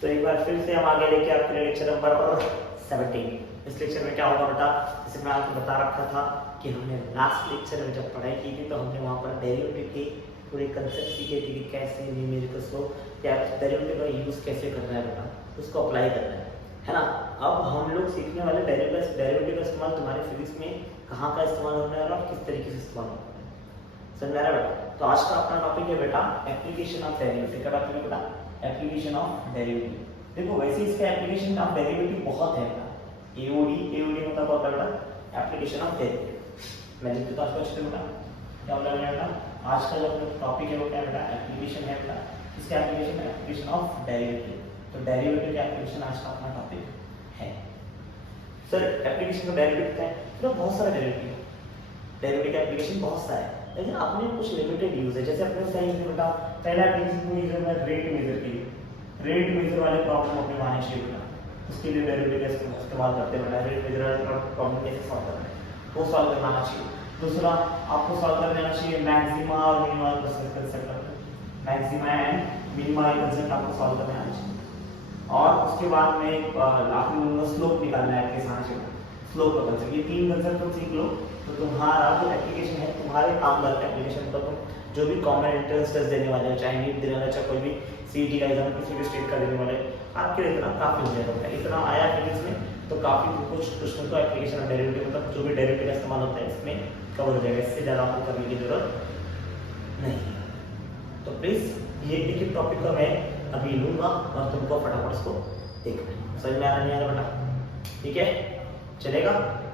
तो एक बार फिर से हम आगे लेके आपके लिए लेक्चर नंबर 17। इस लेक्चर में क्या होगा बेटा, जैसे मैं आपको बता रखा था कि हमने लास्ट लेक्चर में जब पढ़ाई की थी तो हमने वहाँ पर डेरिवेटिव की पूरे कंसेप्ट सीखे थे कि कैसे न्यूमेरिकल्स को या डेरिवेटिव का यूज़ कैसे करना है बेटा, उसको अप्लाई करना है ना। अब हम लोग सीखने वाले डेरिवेटिव का इस्तेमाल तुम्हारे फिजिक्स में कहाँ का इस्तेमाल होने वाला और किस तरीके से इस्तेमाल होने वाला है, समझ रहा है बेटा। तो आज का अपना टॉपिक है बेटा एप्लीकेशन ऑफ डेरिवेटिव का टॉपिक है बेटा, एप्लीकेशन ऑफ डेरिवेटिव। देखो वैसे इसके एप्लीकेशन ऑफ डेरिवेटिव बहुत है बेटा, एओडी मतलब होता है बेटा एप्लीकेशन ऑफ डेरिवेटिव। मैं लिख देता हूं इसको बेटा, क्या बोला मैंने बेटा, आज का जो टॉपिक है वो क्या बेटा, एप्लीकेशन है बेटा। इसके एप्लीकेशन है एप्लीकेशन ऑफ डेरिवेटिव। तो डेरिवेटिव का एप्लीकेशन आज का अपना टॉपिक है। सर एप्लीकेशन ऑफ डेरिवेटिव क्या है? तो बहुत सारे डेरिवेटिव है, डेरिवेटिव का एप्लीकेशन बहुत सारा है, लेकिन अपने कुछ लिमिटेड यूज है। जैसे अपने सही से बेटा पहला एप्लीकेशन यूज है रेट मेजर के लिए, रेट मेजर वाले प्रॉब्लम अपने माने चाहिए बेटा, उसके लिए डेरिवेटिव का इस्तेमाल करते हैं बेटा। रेट मेजर वाले प्रॉब्लम कैसे सॉल्व करना है वो सॉल्व करना आना चाहिए। दूसरा आपको सॉल्व करना आना चाहिए मैक्सिमा और minima concept, maxima and minima concept आपको सॉल्व करना आना चाहिए। और उसके बाद में आपको स्लोप निकालना है आपके सामने से, स्लोप का कंसेप्ट। ये तीन कंसेप्ट तुम सीख लो तो तुम्हारा जो एप्लीकेशन है तुम्हारे काम का एप्लीकेशन, मतलब तुम जो भी कॉमन एंट्रेंस टेस्ट देने वाले हो, चाहे नीट देने वाले, चाहे कोई भी सीईटी का एग्जाम किसी भी स्टेट का देने वाले, आपके लिए इतना काफी हो जाएगा। इतना आया फिजिक्स में तो काफी कुछ क्वेश्चन को एप्लीकेशन ऑफ डेरिवेटिव मतलब जो भी डेरिवेटिव का इस्तेमाल होता है इसमें कवर हो जाएगा, इससे ज्यादा आपको करने की जरूरत नहीं है। तो प्लीज ये एक टॉपिक का मैं अभी लूंगा और तुमको फटाफट इसको देखना है, समझ में आ रहा नहीं आ रहा बेटा, ठीक है चलेगा।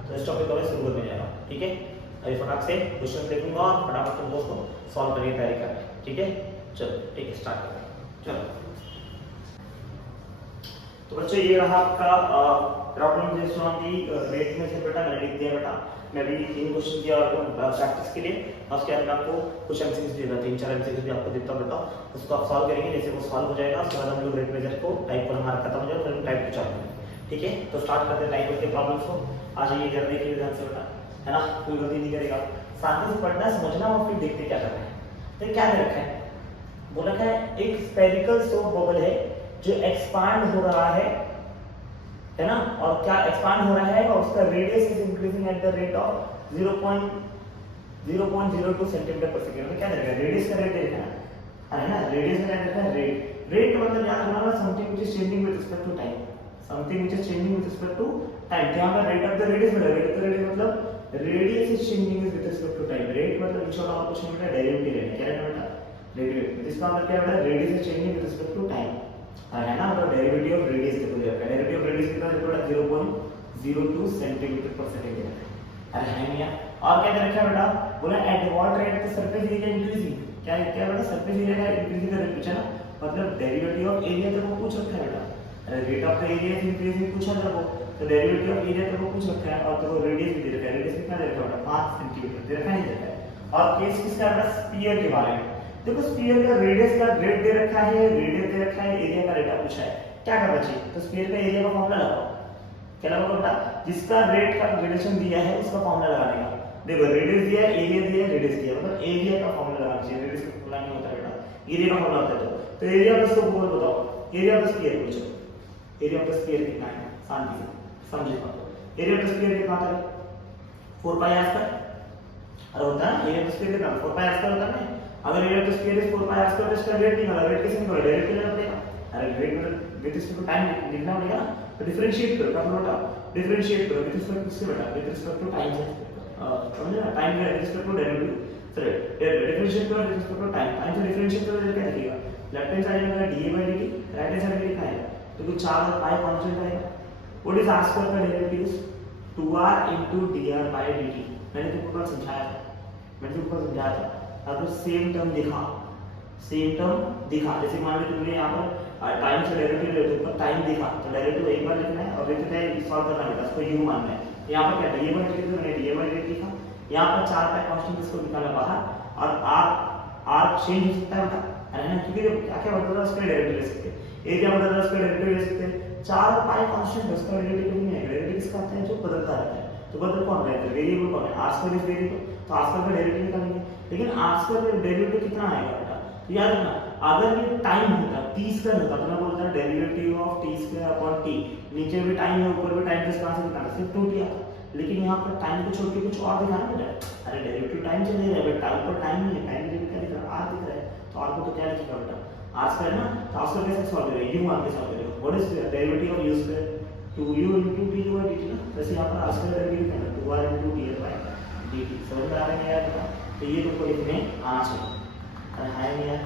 तो इस टॉपिक को मैं शुरू करने जा रहा हूँ, ठीक है। अभी फटाक से क्वेश्चन देखूंगा और फटाफट तुम दोस्तों सॉल्व करने की तैयारी करना है, ठीक है। चलो ठीक है स्टार्ट करते हैं, चलो। तो बच्चों ये रहा आपका problem based on the rate में से बेटा, मैंने लिख दिया बेटा। मैं अभी 3 क्वेश्चन दिया प्रैक्टिस के लिए, और उसके बाद आपको कुछ एमसीक्यूज देता, 3-4 एमसीक्यूज भी आपको देता हूं बेटा, उसको आप सॉल्व करेंगे। जैसे वो सॉल्व हो जाएगा उसके बाद हम लोग रेट मेजर को टाइप पर हमारा खत्म हो जाएगा, फिर हम टाइप 2 चालू करेंगे, ठीक है। तो स्टार्ट करते हैं टाइप के प्रॉब्लम्स को। आ जाइए जरा देखिए ध्यान से बेटा, है ना, कोई गलती नहीं करेगा, साथ में पढ़ना समझना और फिर देखते क्या करना है। तो क्या दे रखा है, बोला है एक स्फेरिकल सोप बबल है जो एक्सपांड हो रहा है ना, और क्या एक्सपांड हो रहा है और उसका radius is increasing at the rate of 0.02 centimetre पर सेकंड। क्या देगा, रेडियस का रेट देखना है ना, रेडियस का रेट है रेट। रेट का मतलब याद रखना something which is changing with respect to time, something which is changing with respect to time. यहां पर रेट ऑफ द रेडियस मिला, रेट ऑफ द रेडियस मतलब radius is changing with respect to time. Rate मतलब कुछ और कुछ नहीं बेटा, डेरिवेटिव है, क्या है बेटा, डेरिवेटिव। इसका मतलब क्या है, radius is changing with respect to time, है ना। मतलब डेरिवेटिव ऑफ रेडियस देखो दिया है, डेरिवेटिव ऑफ रेडियस कितना है बेटा, 0.02 सेंटीमीटर पर सेकंड है, अरे है नहीं। और क्या दे रखा है बेटा, बोला at what rate the surface area increasing. क्या क्या बेटा, सरफेस एरिया का इंक्रीजिंग का रेट पूछा ना, मतलब डेरिवेटिव ऑफ एरिया तक वो पूछ रखा है बेटा। अरे rate of the area is increasing पूछा था वो, तो डेरिवेटिव ऑफ एरिया तक वो पूछ रखा है। और तो रेडियस भी दे रखा है, रेडियस कितना दे रखा है बेटा, 5 सेंटीमीटर दे रखा है, नहीं दे रखा है। और केस किसका बेटा, स्फीयर के बारे में। देखो स्फीयर का रेडियस का रेट दे रखा है, रेडियस दे रखा है, एरिया का रेट पूछा है, क्या करना चाहिए। तो स्फीयर का एरिया का फॉर्मूला लगाओ, क्या लगाओ बेटा, जिसका रेट का रिलेशन दिया है उसका फॉर्मूला लगाने का। देखो रेडियस दिया है, एरिया दिया है, रेडियस दिया है, मतलब एरिया का फॉर्मूला लगाना चाहिए, रेडियस का फॉर्मूला नहीं होता बेटा, एरिया का फॉर्मूला होता है। तो एरिया ऑफ द स्फीयर बताओ, एरिया ऑफ द स्फीयर पूछो, एरिया ऑफ द स्फीयर कितना है, शांति से समझिए। एरिया ऑफ द स्फीयर कितना होता है, 4 पाई आर स्क्वायर, अरे होता है एरिया ऑफ द स्फीयर कितना, 4 पाई आर स्क्वायर होता है। अगर area of the sphere is 4 pi r square तो इसका रेट निकालो, रेट कैसे निकालो, डायरेक्ट लेना पड़ेगा। अरे रेट मतलब विद रिस्पेक्ट टू टाइम लिखना पड़ेगा ना, तो डिफरेंशिएट करो, क्या बेटा, डिफरेंशिएट करो विद रिस्पेक्ट टू बेटा, विद रिस्पेक्ट टू टाइम से, समझे ना, टाइम का respect to derivative, sorry differentiate करो with respect to time, time से डिफरेंशिएट करो क्या लिखेगा, लेफ्ट हैंड साइड में d by dt, right hand side में लिखा है तो कुछ 4 पाई कांस्टेंट आएगा। व्हाट इज r स्क्वायर का derivative, 2r dr by dt। मैंने तुमको कल समझाया था, मैंने तुमको समझाया था। अब सेम टर्म दिखा, सेम टर्म दिखा, जैसे मान लो तुमने यहाँ पर टाइम से डेरिवेटिव ले तो ऊपर टाइम दिखा, तो डेरिवेटिव एक बार लिखना है और लिखते हैं सॉल्व करना बेटा, उसको u मानना है। यहाँ पर क्या है, ये बार लिख तो मैंने ये बार लिखा, यहाँ पर 4 पाई कांस्टेंट इसको निकाला बाहर और r चेंज हो सकता है बेटा, है ना, क्योंकि क्या क्या बदल रहा है उसका डेरिवेटिव ले सकते हैं, एरिया बदल रहा है उसका डेरिवेटिव ले सकते हैं। 4 पाई कांस्टेंट है उसका डेरिवेटिव नहीं है, डेरिवेटिव किसका आता है, जो बदलता रहता है। तो बदल कौन रहता है, वेरिएबल कौन है, r स्क्वायर इज वेरिएबल, तो r स्क्वायर का डेरिवेटिव निकालेंगे। लेकिन r स्क्वायर का डेरिवेटिव कितना आएगा बेटा, तो याद रखना अगर ये टाइम होता टी स्क्वायर होता तो मैं बोलता derivative of T square upon T, नीचे भी टाइम है ऊपर भी टाइम, कहां से निकालना, सिर्फ 2t आता। लेकिन यहाँ पर टाइम को छोड़ के कुछ और दिखाना बेटा, अरे डेरिवेटिव टाइम से दे रहा है, टाइम पर टाइम नहीं है, टाइम लिमिट क्या दिख रहा है, r दिख रहा है, तो r को तो क्या लिखेगा बेटा, r स्क्वायर ना, तो r स्क्वायर कैसे सॉल्व करेंगे, u आके सॉल्व करेंगे, what is derivative of u square, 2u into du/dt ना, वैसे यहाँ पर r स्क्वायर डेरिवेटिव करना 2r into dl/dt, समझ में आ रहा है यार बेटा, तो ये तुमको लिखने आना चाहिए, अरे हाय नहीं यार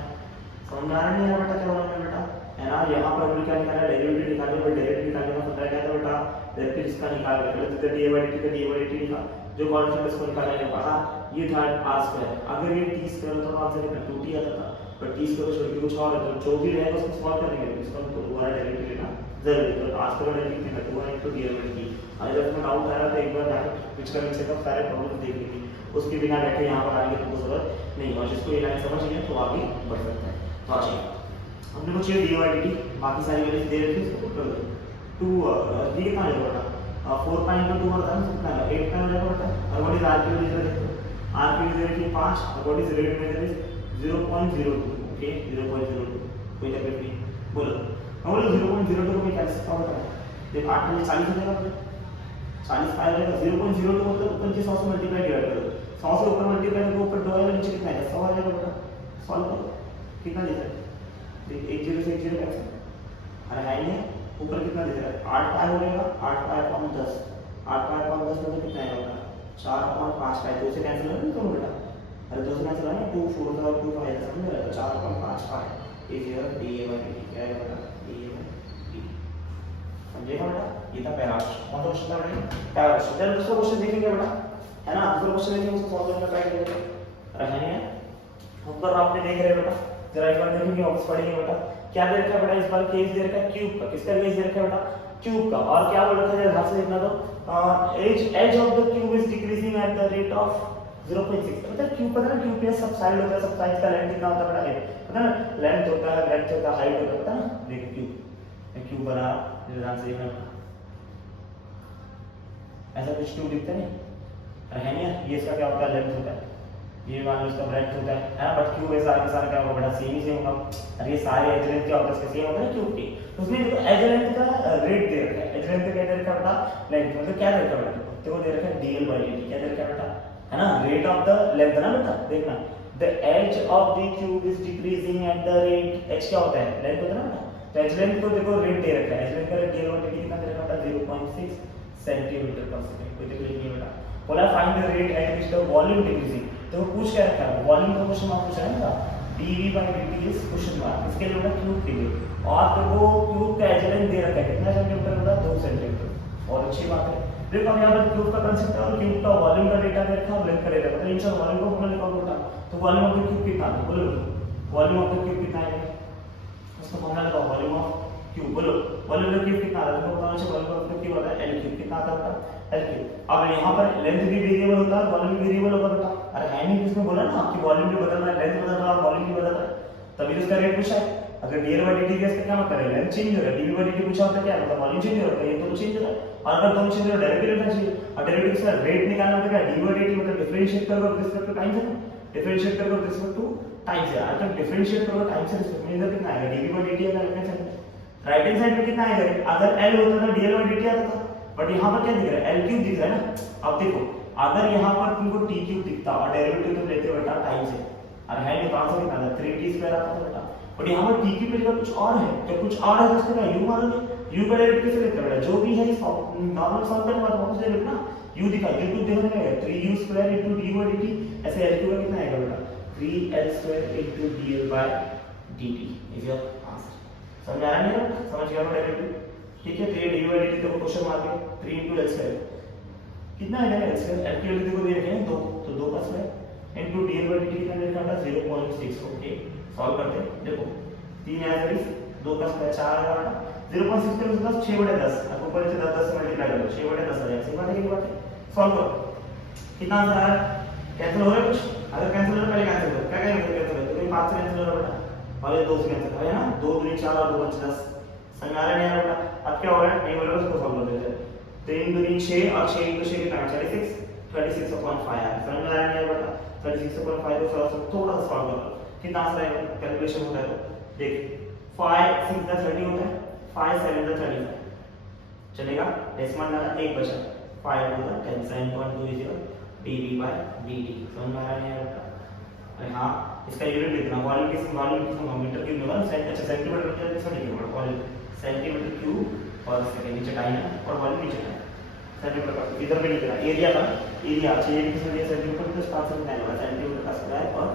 समझ में आ रहा नहीं यार बेटा, क्या बोला मैं बेटा, है ना, यहाँ पर हमने क्या निकाला, डेरिवेटिव निकालने पर डेरिवेटिव निकालने का फंडा क्या था बेटा, डेरिवेटिव इसका निकाल के पहले तो d/dt का d/dt निकाल, जो कांस्टेंट इसको निकालना है पता, ये था r स्क्वायर, अगर ये t स्क्वायर होता तो आंसर कितना 2t आता था, पर t स्क्वायर छोड़ के कुछ और है, तो जो भी रहेगा उसको सॉल्व करेंगे, इसका हमको दोबारा डेरिवेटिव लेना जरूरी है, तो r स्क्वायर डेरिवेटिव कितना 2 into d/dt, अगर इसमें डाउट आ रहा था एक बार जाके कुछ करने से कब सारे प्रॉब्लम देख लीजिए, उसके बिना बैठे यहाँ पर आने की तुमको जरूरत नहीं, और जिसको ये लाइन समझ गया तो आगे बढ़ सकता है। तो आ जाइए, हमने कुछ ये d/dt बाकी सारी वैल्यूज दे रखी है, इसको पुट कर दो, 2 ये कितना आ जाएगा बेटा, 4.2 होता है कितना है, 8 का हो जाएगा बेटा, और व्हाट इज r की वैल्यू देखो, r की वैल्यू देखिए 5, और what is rate measure is 0.02, okay 0.02, कोई तकलीफ नहीं, बोलो हम लोग 0.02 को मैं क्या लिख सकता हूं बेटा, देखो 8 में 40 हो जाएगा, 40 का आएगा, 0.02 मतलब 25 से मल्टीप्लाई डिवाइड करो, 100 से ऊपर मल्टीप्लाई करो, ऊपर 2 आएगा, नीचे कितना आएगा 100 आ जाएगा बेटा, सॉल्व करो, कितना दिख रहा है, देख 1 0 से 1 0 कैंसिल, अरे है नहीं, ऊपर कितना दिख रहा है, 8 पाई हो जाएगा, 8 पाई अपॉन 10, 8 पाई अपॉन 10 मतलब कितना आएगा बेटा, 4 अपॉन 5 पाई, 2 से कैंसिल हो ना बेटा, अरे 2 से कैंसिल हो ना, 2 4 और 2 5 समझ रहे हो, 4 अपॉन 5 पाई, ये जो d/dt क्या आएगा बेटा, d/dt, समझेगा बेटा, ये था पहला कौन सा क्वेश्चन था बेटा, पहला क्वेश्चन, चलो दूसरा क्वेश्चन देखेंगे बेटा, है ना, दूसरा क्वेश्चन देखेंगे उसको सॉल्व करने का ट्राई करेंगे, अरे है ऊपर आपने देख रहे बेटा, जरा एक बार देखेंगे वापस पढ़ेंगे बेटा, क्या दे रखा है बेटा, इस बार केस दे रखा है क्यूब का, किसका केस दे रखा है बेटा, क्यूब का, और क्या बोल रखा है ध्यान से देखना, तो edge of the cube is decreasing at the rate of 0.6, मतलब क्यूब पता है, क्यूब पे सब साइड होता है, सब साइड का लेंथ कितना होता है बेटा, पता है ना, लेंथ होता है, ब्रेड्थ होता है, हाइट होता है, पता है ना, देखो क्यूब बना, ध्यान से देखना, ऐसा कुछ क्यूब दिखता नहीं, अरे है नहीं, ये इसका क्या होता है, लेंथ होता है, ये मान लो इसका ब्रेड्थ होता है, बट क्यूब है सारे के सारे क्या होगा बेटा, सेम ही सेम होगा, अरे ये सारे एज लेंथ क्या होता है, इसका सेम होता है क्यूब के, तो उसमें देखो एज लेंथ का रेट दे रखा है, एज लेंथ का क्या दे रखा है बेटा, लेंथ मतलब क्या दे रखा है बेटा, देखो दे रखा है dl/dt, क्या दे रखा है बेटा, है ना, रेट ऑफ द लेंथ ना बेटा, देखना the edge of the cube is decreasing at the rate, edge क्या होता है, लेंथ होता है ना बेटा, तो एज लेंथ को देखो रेट दे रखा है, एज लेंथ का रेट dl/dt कितना दे रखा है बेटा, 0.6 सेंटीमीटर पर सेकंड, कोई तकलीफ नहीं बेटा, बोला find the rate at which the volume decreasing, तो पूछ क्या रखा है, वॉल्यूम का क्वेश्चन मार्क पूछा है ना, dv/dt इज क्वेश्चन मार्क, इसके लिए बेटा क्यूब के लिए, और देखो क्यूब का एज लेंथ दे रखा है कितना सेंटीमीटर बेटा, 2 सेंटीमीटर, बहुत अच्छी बात है, देखो हम यहाँ पर क्यूब का कंसेप्ट है, और क्यूब का वॉल्यूम का डेटा दे रखा है, और लेंथ का डेटा, मतलब इन सब वॉल्यूम को फॉर्मूला लिखा बेटा, तो वॉल्यूम ऑफ द क्यूब कितना है, बोलो वॉल्यूम ऑफ द क्यूब कितना है, उसका फॉर्मूला लगाओ, वॉल्यूम ऑफ क्यूब, बोलो वॉल्यूम ऑफ क्यूब कितना आता है, तो बताना चाहिए वॉल्यूम ऑफ क्यूब होता है L क्यूब, कितना आता है L क्यूब, अब यहाँ पर लेंथ भी वेरिएबल होता है, वॉल्यूम भी वेरिएबल होगा बेटा, अरे है नहीं, किसने बोला ना कि वॉल्यूम भी बदल रहा है, लेंथ बदल रहा है, वॉल्यूम भी बदल रहा है, तभी तो इसका रेट पूछा है, अगर dl/dt का क्या मतलब है, लेंथ चेंज हो रहा है, dv/dt पूछा होता है क्या मतलब, वॉल्यूम चेंज हो रहा है, ये तो चेंज हो रहा है, और अगर दोनों चेंज हो रहा है डेरिवेटिव लेना चाहिए, और डेरिवेटिव का रेट निकालना होता है क्या, dv/dt मतलब डिफरेंशिएट करो विद रिस्पेक्ट टू टाइम से, डिफरेंशिएट करो विद रिस्पेक्ट टू टाइम से, अगर डिफरेंशिएट करो टाइम से रिस्पेक्ट में, इधर कितना आएगा dv/dt अगर लिखना चाहिए, राइट हैंड साइड पे कितना आएगा, अगर L होता था dl/dt आता था, बट यहाँ पर क्या दिख रहा है, L क्यूब दिख रहा है ना, अब देखो अगर यहाँ पर तुमको t क्यूब दिखता और डेरिवेटिव तुम लेते बेटा टाइम से, और है नहीं, आंसर कितना था 3t² आता था बेटा, बट यहाँ पर t क्यूब की जगह कुछ और है, तो कुछ और है तो उसका u मानोगे, u का डेरिवेटिव कैसे लेते बेटा, जो भी है नॉर्मल सॉल्व करने के बाद वापस ले लेना, u दिखा, u क्यूब देखो क्या है 3u² dv/dt, ऐसे L क्यूब का कितना आएगा बेटा, 3l² dl/dt, is your answer, समझ आ रहा है ना, समझ गया डेरिवेटिव, ठीक है, तो ये dv/dt तो क्वेश्चन मार्क है, 3 × l² कितना है L स्क्वायर, L की वैल्यू देखो दे रखे हैं 2, तो 2 का स्क्वायर इनटू dl/dt कितना दे रखा था 0.6, ओके सॉल्व करते हैं, देखो 3 आया 2 का स्क्वायर 4 आ रहा, 0.6 के मतलब 6/10, अब ऊपर से 10 से मल्टीप्लाई करो, 6/10 आ जाएगा, सही बात है कि बात है, सॉल्व करो, कितना आंसर आया, कैंसिल हो रहा है कुछ, अगर कैंसिल हो रहा है पहले कैंसिल करो, क्या करेंगे कैंसिल हो, तो 5 से कैंसिल हो रहा है बेटा, पहले 2 से कैंसिल है ना, 2 दूनी 4 और 2 5 10, समझ आ रहा है नहीं आ रहा बेटा, अब क्या हो रहा है, नहीं बोल रहा उसको सॉल्व कर देते हैं, 3 दूनी 6 और 6 × 6 कितना है 36, 36/5 आ रहा है, समझ में आ रहा है नहीं बेटा, 36/5 को थोड़ा सा सॉल्व करो, कितना आंसर आएगा कैलकुलेशन होता है तो देख 5 6 का 30 होता है 5 7 का 35 चलेगा डेसिमल डाला एक बचा 5 2 का 10 7.20 dv by dt समझ में आ रहा है आपका अरे हाँ इसका यूनिट लिखना वॉल्यूम किस मीटर क्यूब में होगा अच्छा सेंटीमीटर में कितना लिखेंगे वॉल्यूम सेंटीमीटर क्यूब पर सेकंड नीचे टाइम है और वॉल्यूम नीचे है सेंटीमीटर इधर भी लिखना एरिया का एरिया अच्छा एरिया किसमें दिया सेंटीमीटर प्लस 5 में आएगा सेंटीमीटर का स्क्वायर और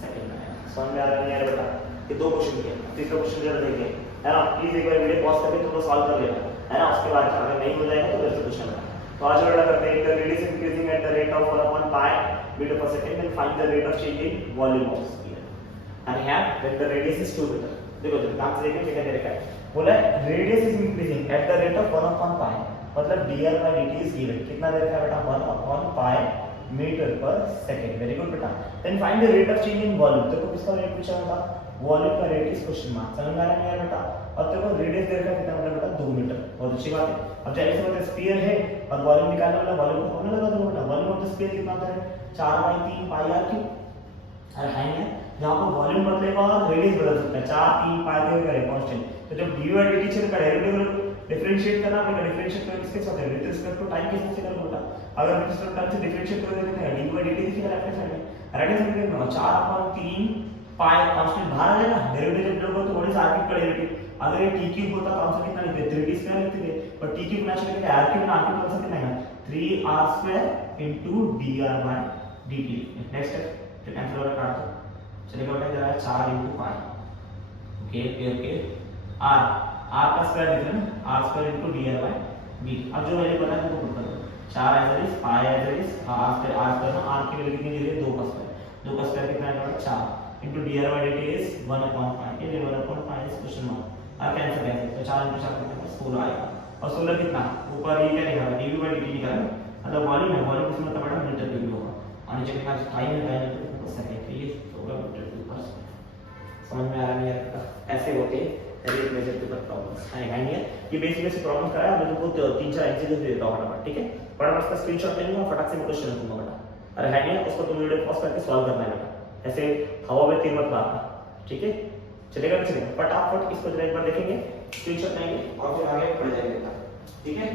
सेकंड में आएगा समझ में आ रहा है यार बेटा ये दो क्वेश्चन किए तीसरा क्वेश्चन जरा देखिए है ना प्लीज एक बार वीडियो पॉज करके थोड़ा सॉल्व कर लेना है ना उसके बाद अगर नहीं हो जाएगा तो फिर से क्वेश्चन है तो आज बेटा करते हैं the radius increasing at the rate of 1/pi metre पर second and find the rate of change in volume of sphere and here when the radius is 2 metre देखो जब काम से देखिए क्या दे रखा है बोला radius is increasing at the rate of 1/pi मतलब dr by dt इज गिवन कितना दे रखा है बेटा 1/pi मीटर पर सेकंड वेरी गुड बेटा then find the rate of change in volume देखो किसका रेट पूछा बेटा वॉल्यूम का रेट इज क्वेश्चन मार्क समझ में आ रहा है बेटा और देखो रेडियस दे रखा है कितना मतलब बेटा 2 मीटर बहुत अच्छी बात है अब जैसे मतलब स्फीयर है और वॉल्यूम निकालना मतलब वॉल्यूम को फॉर्मूला लगा दो बेटा वॉल्यूम ऑफ द स्फीयर कितना होता है 4/3 पाई r क्यूब अरे हाई है जहां पर वॉल्यूम बदलेगा और रेडियस बदल सकता है 4 3 पाई दे करें कांस्टेंट तो जब dy by dt से का डेरिवेटिव डिफरेंशिएट करना पड़ेगा डिफरेंशिएट करना किसके साथ है विद रिस्पेक्ट टू टाइम के साथ से करना होगा अगर विद रिस्पेक्ट टू टाइम से डिफरेंशिएट करोगे तो dy by dt दिखेगा लेफ्ट हैंड साइड में राइट हैंड साइड में 4/3 पाई कांस्टेंट बाहर आ जाएगा डेरिवेटिव जब लोगे तो व्हाट इज r क्यूब का डेरिवेटिव अगर ये t क्यूब होता तो आंसर कितना लिखते 3d स्क्वायर लिखते थे पर t क्यूब मैच करके r क्यूब ना r क्यूब आंसर कितना आएगा 3r square dr by dt next है तो कैंसिल हो रहा काट दो चलेगा बेटा इधर आया 4 पाई ओके r r का स्क्वायर लिख रहे हैं ना r square dr by dt अब जो मैंने बताया वो पुट कर दो 4 edge is pi edge is r square r की वैल्यू कितनी दे रही है 2 का स्क्वायर कितना आएगा 4 into dr by dt is 1/pi ये 1/pi is क्वेश्चन मार्क अब कैंसिल करेंगे तो 4 into 4 कितना 16 आएगा और 16 कितना ऊपर ये क्या लिखा है dv by dt लिखा है मतलब वॉल्यूम है वॉल्यूम किसमें मतलब बड़ा मीटर क्यूब होगा और नीचे लिखा है टाइम है तो सेकंड ये 16 मीटर क्यूब पर समझ में आ रहा है यार ऐसे होते रेडियस मेजर के ऊपर प्रॉब्लम्स आएगा नहीं ये बेसिक से प्रॉब्लम कराया मैं तुमको 3-4 एमसीक्यू दे देता हूं फटाफट ठीक है फटाफट उसका स्क्रीनशॉट ले लूंगा फटाफट से मैं क्वेश्चन लिखूंगा बेटा अरे है नहीं उसको तुम वीडियो पॉज करके सॉल्व करना है बेटा ऐसे हवा में तीर मत मारना ठीक है चलेगा नहीं चलेगा फटाफट इसको जरा एक बार देखेंगे स्क्रीनशॉट लेंगे और फिर आगे बढ़ जाएंगे ठीक है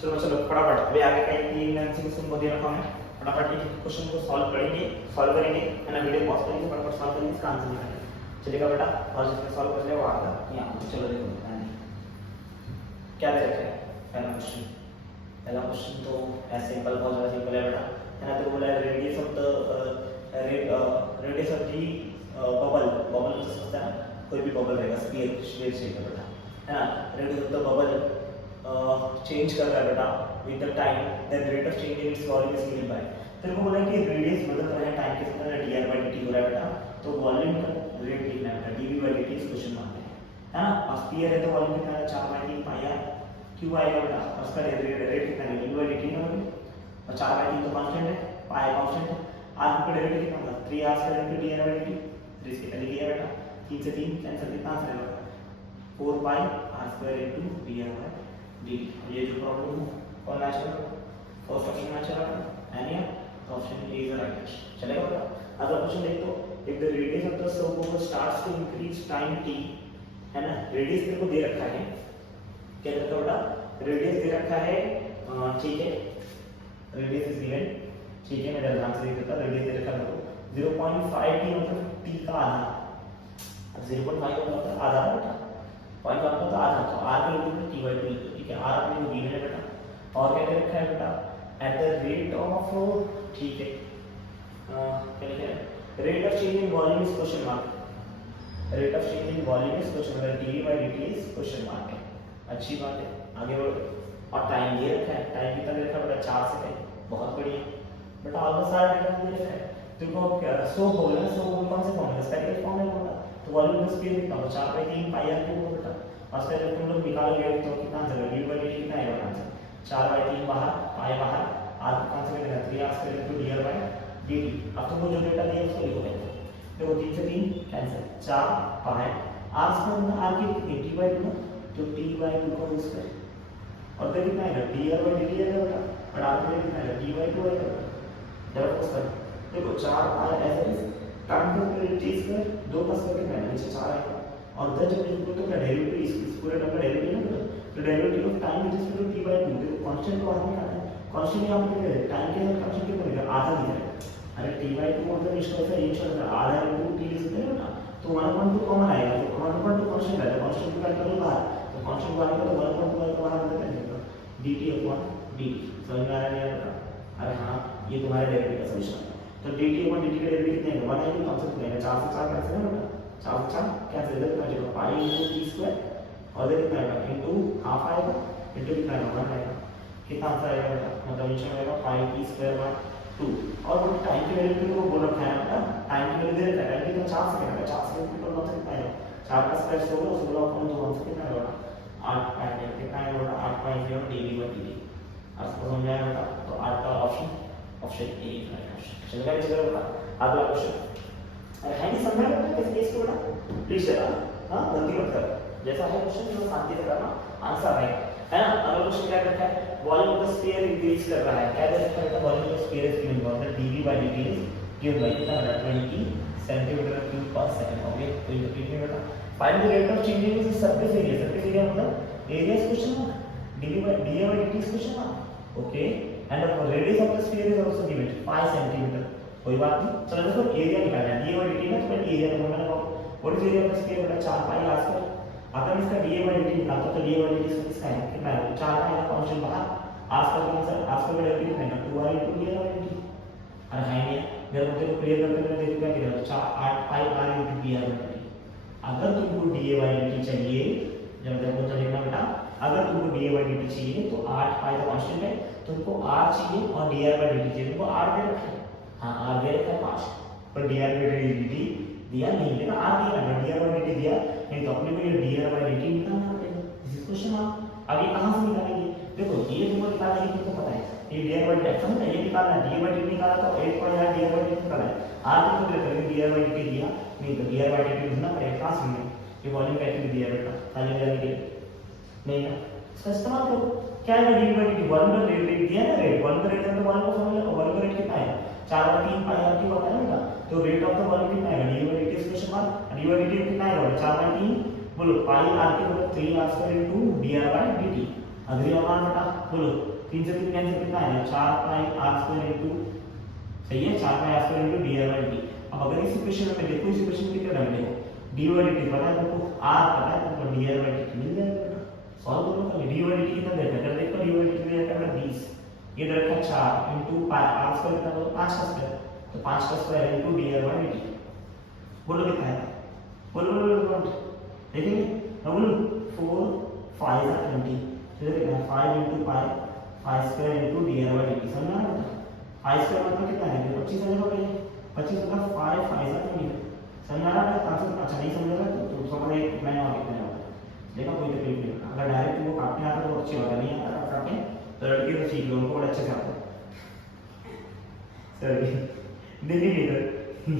चलो चलो फटाफट अभी आगे का तीन एमसीक्यू को दे रखा हूं फटाफट इस क्वेश्चन को सॉल्व करेंगे है ना वीडियो पॉज करेंगे फटाफट सॉल्व करेंगे इसका आंसर निकालेंगे चलेगा बेटा और जिसने सॉल्व कर लिया वो आएगा यहां चलो देखो क्या दे रखा है पहला क्वेश्चन तो ऐसे सिंपल बहुत ज्यादा सिंपल है बेटा है ना तो बोला है radius of the radius of the bubble तो समझता है कोई भी बबल रहेगा स्फीयर शेप का बेटा है ना radius of the bubble change कर रहा है बेटा with the time the rate of change in its volume is given by तेरे को बोला कि रेडियस बदल रहा है टाइम के साथ dr by dt हो रहा है बेटा तो वॉल्यूम का रेट लिखना है बेटा dv by dt इस क्वेश्चन मांग रहे हैं है ना और स्फीयर है तो वॉल्यूम कितना है 4/3 पाई r क्यों आएगा बेटा उसका रेट कितना है dv by dt ना होगा और 4/3 तो कांस्टेंट है पाई कांस्टेंट है r का डेरिवेटिव कितना होगा 3r square into dr by dt तो इसके पहले किया बेटा 3 से 3 कैंसिल कितना आंसर आएगा 4 पाई r square into dr by dt ये जो प्रॉब्लम है कौन मैच करेगा फर्स्ट ऑप्शन मैच करेगा any option A is right answer चलेगा बेटा अगला क्वेश्चन देखो if the radius of the servo starts to increase time t है ना रेडियस तेरे को दे रखा है क्या देता बेटा रेडियस दे रखा है ठीक है रेडियस इज गिवन ठीक है मैं डायग्राम से देख देता रेडियस दे रखा है 0.5 t मतलब t का आधा 0.5 का मतलब आधा बेटा 0.5 का तो आधा तो r की वैल्यू t by 2 ठीक है r अपनी गिवन है बेटा और क्या दे रखा है बेटा एट द रेट ऑफ ठीक है क्या लिखा है rate of change in volume is question mark rate of change in volume is question mark dv by dt is question mark है अच्छी बात है आगे बढ़ो और टाइम ये रखा है टाइम कितना रखा है बेटा 4 सेकंड बहुत बढ़िया बेटा ऑलमोस्ट सारा डेटा दे रखा है देखो क्या सो होल है सो होल कौन से फॉर्म है स्पेरिकल फॉर्म है होगा तो वॉल्यूम का स्पीड कितना होगा 4/3 पाई r क्यूब होगा बेटा और फिर जब तुम लोग निकालोगे तो कितना आंसर है dv by dt कितना आएगा आंसर 4/3 बाहर पाई बाहर r का आंसर कितना 3r square into dr by dt अब तुमको जो डेटा दिया उसको लिखो देखो 3 से 3 कैंसिल 4 पाई r स्क्वायर r की 80/2 तो t by 2 का स्क्वायर और फिर कितना आएगा dr by dt आएगा बेटा बट आपको ये कितना है d/2 है जरा फोकस कर देखो 4 पाई ऐसे टाइम को चीज में 2 का स्क्वायर कितना है नीचे 4 आएगा और इधर जब इनको तो क्या डेरिवेटिव इस पूरे टर्म का डेरिवेटिव है ना तो derivative of time is equal to t/2 देखो कांस्टेंट को आगे निकालना है कांस्टेंट यहां पे कितना है टाइम के साथ कांस्टेंट कितना है आधा दिख रहा है अरे t/2 मतलब इसका ऐसा एक चल रहा है आधा इनटू t लिख सकते हो ना तो 1/2 कॉमन आएगा तो 1/2 कांस्टेंट है कांस्टेंट को निकाल कर बाहर तो कांस्टेंट बाहर का तो 1/2 का बाहर आ जाएगा dt अपॉन dt समझ में आ रहा है यार अरे हां ये तुम्हारा डेरिवेटिव का सॉल्यूशन तो dt अपॉन dt का डेरिवेटिव कितना है 1 आएगा कांस्टेंट कितना है 4 से 4 कैंसिल है ना 4 से 4 कैंसिल इधर कितना जाएगा पाई इनटू t स्क्वायर और इधर कितना आएगा इनटू हाफ आएगा इनटू कितना आएगा 1 आएगा कितना आंसर आएगा बेटा मतलब आंसर आएगा पाई t स्क्वायर बाय 2 और वो टाइम की वैल्यू को बोल रखा है ना टाइम की वैल्यू दे रखा है टाइम की 4 सेकंड है 4 सेकंड पर कौन सा कितना है 4 का स्क्वायर 16 16 अपॉन 2 आंसर कितना है बेटा 8 पाई कितना है बेटा 8 पाई 0 dv/dt आज समझ में आया बेटा तो 8 का ऑप्शन ए है चलेगा चलेगा बेटा अगला क्वेश्चन है नहीं समझा बेटा इस केस को बेटा प्लीज हां गलती मत कर जैसा है क्वेश्चन जो शांति से करना आंसर आएगा है ना अगला क्वेश्चन क्या करता है volume of the sphere increase कर रहा है क्या दे रखा है volume of the sphere is given by the dv/dt is given by कितना है 20 सेंटीमीटर क्यूब पर सेकंड हो गया कोई रिपीट नहीं बेटा find the rate of changing in surface area मतलब area is question dv/dt is question okay and the radius of the sphere is also given 5 centimetre कोई बात नहीं चलो देखो एरिया निकालना है dv/dt में तो पहले एरिया का फॉर्मूला लगाओ what is area of the sphere बेटा 4 पाई r स्क्वायर अगर इसका dv/dt निकालते तो dv/dt किसका है कितना है 4 का कांस्टेंट बाहर r स्क्वायर का आंसर r स्क्वायर का डेरिवेटिव कितना है 2r * dv/dt अरे है नहीं जब मुझे को क्लियर करके मैंने देखा क्या किया 8 पाई r * dr/dt अगर तुमको dv/dt चाहिए जब देखो तो देखना बेटा अगर तुमको dv/dt चाहिए तो 8 पाई का कांस्टेंट है तुमको r चाहिए और dr/dt चाहिए तुमको r दे रखा है हां r दे रखा है 5 पर dr/dt दिया नहीं लेकिन r दिया ना dr/dt दिया नहीं तो अपने को ये dr/dt निकालना पड़ेगा दिस इज क्वेश्चन अब ये कहां से निकालेंगे देखो ये तुमको निकालना है तुमको पता है ये dr/dt समझ ये निकालना है dr/dt निकाला तो 8 पाई r dr/dt निकाला है r को तो करेंगे dr/dt दिया नहीं तो dr/dt लिखना पड़ेगा कहां से मिलेगा ये वॉल्यूम कैसे दिया बेटा खाली जाने के नहीं ना इसका इस्तेमाल करो क्या है dv/dt वॉल्यूम का रेट दिया ना रेट वॉल्यूम का रेट है तो वॉल्यूम का फॉर्मूला वॉल्यूम का रेट कितना है 4/3 पाई r क्यूब होता है ना तो रेट ऑफ द वॉल्यूम कितना है dv/dt इक्वेशन मार्क dv/dt कितना है 4/3 बोलो पाई r के मतलब 3r² dr/dt अगली और बेटा बोलो 3 से 3 कैंसिल कितना है 4 पाई r² सही है 4 पाई r² dr/dt अब अगर इस इक्वेशन में देखो इस इक्वेशन में क्या डाल दो dv/dt पता है तुमको r पता है तुमको dr/dt मिल जाएगा बेटा सॉल्व करो कल dv/dt कितना देता है देखो dv/dt देता है 20 ये दे रखा 4 * पाई r² कितना होगा 5 का स्क्वायर तो 5 का स्क्वायर * dr/dt बोलो कितना है बोलो देखेंगे बोलो 4 5 20 तो देखना 5 * पाई 5 स्क्वायर * dr/dt समझ रहा है 5 स्क्वायर मतलब कितना है 25 आ जाएगा पहले 25 मतलब 5 5 20 समझ रहा है आंसर अच्छा नहीं समझ रहा तो समझ एक मैं और कितना है देखो कोई तकलीफ नहीं अगर डायरेक्ट वो काटने आता तो अच्छी बात है नहीं आता काटने तो लड़के तो सीख लो उनको बड़ा अच्छे से आता है सर देखिए इधर